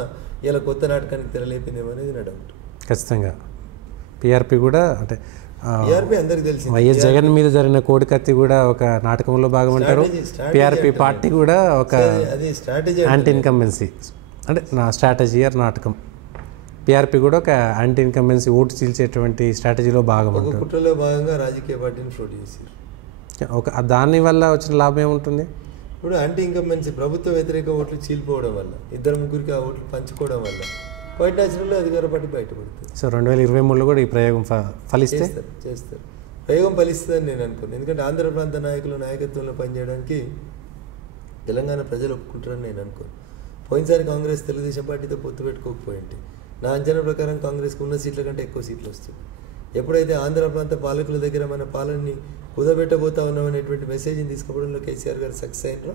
ఇలా కొత్త నాటకానికి తెరలేపిందేమో అనేది నా డౌట్. ఖచ్చితంగా పీఆర్పీ కూడా అంటే పీఆర్పీ అందరికి తెలిసింది. వైఎస్ జగన్ మీద జరిగిన కోడికత్తి కూడా ఒక నాటకంలో భాగం అంటారు. పీఆర్పీ పార్టీ కూడా ఒక యాంటీ ఇన్కంబెన్సీ అంటే నా స్ట్రాటజీ ఆర్ నాటకం. పీఆర్పీ కూడా ఒక యాంటీ ఇన్కంబెన్సీ ఓటు చీల్చేటువంటి స్ట్రాటజీలో భాగం ఒక కుట్రలో భాగంగా రాజకీయ పార్టీని ఫ్లోట్ చేశారు. దాని వల్ల వచ్చిన లాభం ఏముంటుంది? ఇప్పుడు యాంటీ ఇన్కంబెన్సీ ప్రభుత్వ వ్యతిరేక ఓట్లు చీలిపోవడం వల్ల, 2-3కి ఆ ఓట్లు పంచుకోవడం వల్ల క్వైట్ న్యాచురల్గా అధికార పార్టీ బయటపడుతుంది. సో 2023లో కూడా ఈ ప్రయోగం ఫలిస్తే చేస్తారు. ప్రయోగం ఫలిస్తుందని నేను అనుకోను. ఎందుకంటే ఆంధ్ర ప్రాంత నాయకుల నాయకత్వంలో పనిచేయడానికి తెలంగాణ ప్రజలు ఒప్పుకుంటారని నేను అనుకోను. పోయినసారి కాంగ్రెస్ తెలుగుదేశం పార్టీతో పొత్తు పెట్టుకోకపోయింటే నా అంచనా ప్రకారం కాంగ్రెస్కి ఉన్న సీట్ల కంటే ఎక్కువ సీట్లు వస్తుంది. ఎప్పుడైతే ఆంధ్ర ప్రాంత పాలకుల దగ్గర మన పాలనని కుదబెట్టబోతా ఉన్నాం అనేటువంటి మెసేజ్ని తీసుకోవడంలో కేసీఆర్ గారు సక్సెస్ అయినరు,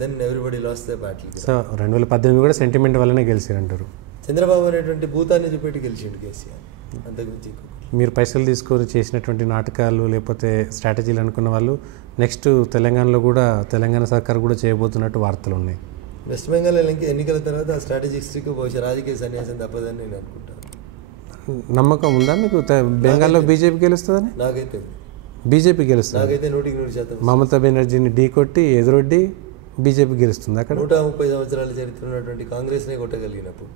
then everybody loss the battle. So 2018 కూడా సెంటిమెంట్ వల్లనే గెలిచారంటారు. చంద్రబాబు అనేటువంటి భూతాన్ని చూపెట్టి గెలిచిండు కేసీఆర్, అంతకుమించి. మీరు పైసలు తీసుకొని చేసినటువంటి నాటకాలు లేకపోతే స్ట్రాటజీలు అనుకున్న వాళ్ళు నెక్స్ట్ తెలంగాణలో కూడా తెలంగాణ సర్కార్ కూడా చేయబోతున్నట్టు వార్తలు ఉన్నాయి. వెస్ట్ బెంగాల్ ఎన్నికల తర్వాత ఆ స్ట్రాటజిస్ట్కి బహుశా రాజకీయ సన్యాసం తప్పదని నేను అనుకుంటాను. నమ్మకం ఉందా మీకు బెంగాల్లో బీజేపీ గెలుస్తుందని? నాకైతే బీజేపీ గెలుస్తుంది. నాకైతే 100% మమతా బెనర్జీని ఢీ కొట్టి ఎదురొడ్డి బీజేపీ గెలుస్తుంది. అక్కడ 130 సంవత్సరాల చరిత్ర ఉన్నటువంటి కాంగ్రెస్నే కొట్టగలిగినప్పుడు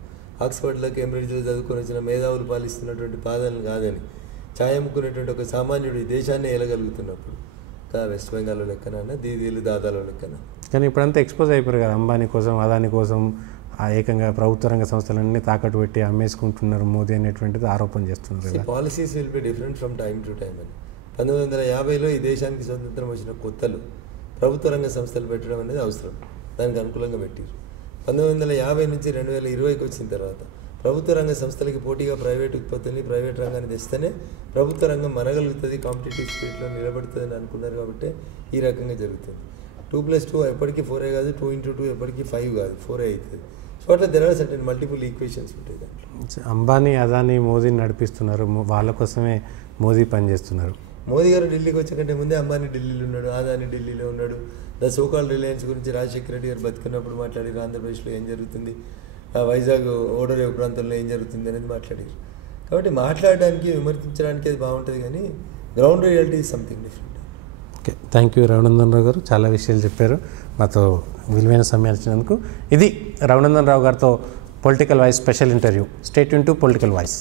ఆక్స్ఫర్డ్లో కేంబ్రిడ్జ్లో చదువుకొని వచ్చిన మేధావులు పాలిస్తున్నటువంటి పాదాలను కాదని ఛాయమ్ముకునేటువంటి ఒక సామాన్యుడు ఈ దేశాన్ని ఏలగలుగుతున్నప్పుడు వెస్ట్ బెంగాల్లో లెక్కన దీదీలు దాదాలో లెక్కన. కానీ ఇప్పుడంతా ఎక్స్పోజ్ అయిపోయారు కదా, అంబానీ కోసం అదాని కోసం ఆ ఏకంగా ప్రభుత్వ రంగ సంస్థలన్నీ తాకట్టు పెట్టి అమ్మేసుకుంటున్నారు మోదీ అనేటువంటిది ఆరోపణ చేస్తున్నారు కదా. Policies will be different from time to time అని. 1950లో ఈ దేశానికి స్వతంత్రం వచ్చిన కొత్తలు ప్రభుత్వ రంగ సంస్థలు పెట్టడం అనేది అవసరం, దానికి అనుకూలంగా పెట్టారు. 1950 నుంచి 2020కి వచ్చిన తర్వాత ప్రభుత్వ రంగ సంస్థలకి పోటీగా ప్రైవేట్ ఉత్పత్తుల్ని, ప్రైవేట్ రంగాన్ని తెస్తేనే ప్రభుత్వ రంగం మనగలుగుతుంది, కాంపిటేటివ్ స్పీడ్లో నిలబడుతుంది అని అనుకున్నారు. కాబట్టి ఈ రకంగా జరుగుతుంది. 2+2 ఎప్పటికీ 4 కాదు, 2x2 ఎప్పటికీ 5 కాదు, 4 అవుతుంది. సో అట్లా there are certain multiple equations ఉంటాయి దాంట్లో. అంబానీ అదానీ మోదీని నడిపిస్తున్నారు, వాళ్ళ కోసమే మోదీ పనిచేస్తున్నారు. మోదీ గారు ఢిల్లీకి వచ్చే కంటే ముందే అంబానీ ఢిల్లీలో ఉన్నాడు, అదానీ ఢిల్లీలో ఉన్నాడు. ద సోకాల్ రిలయన్స్ గురించి రాజశేఖర రెడ్డి గారు బతుకున్నప్పుడు మాట్లాడారు, ఆంధ్రప్రదేశ్లో ఏం జరుగుతుంది, వైజాగ్ ఓడరేవు ప్రాంతంలో ఏం జరుగుతుంది అనేది మాట్లాడారు. కాబట్టి మాట్లాడడానికి విమర్శించడానికి అది బాగుంటుంది, కానీ ground reality is something different. Okay, thank you Raghunandan Rao గారు, చాలా విషయాలు చెప్పారు, మాతో విలువైన సమయం ఇచ్చినందుకు. ఇది రఘునందన్ రావు గారితో political voice special interview. Stay tune to political voice.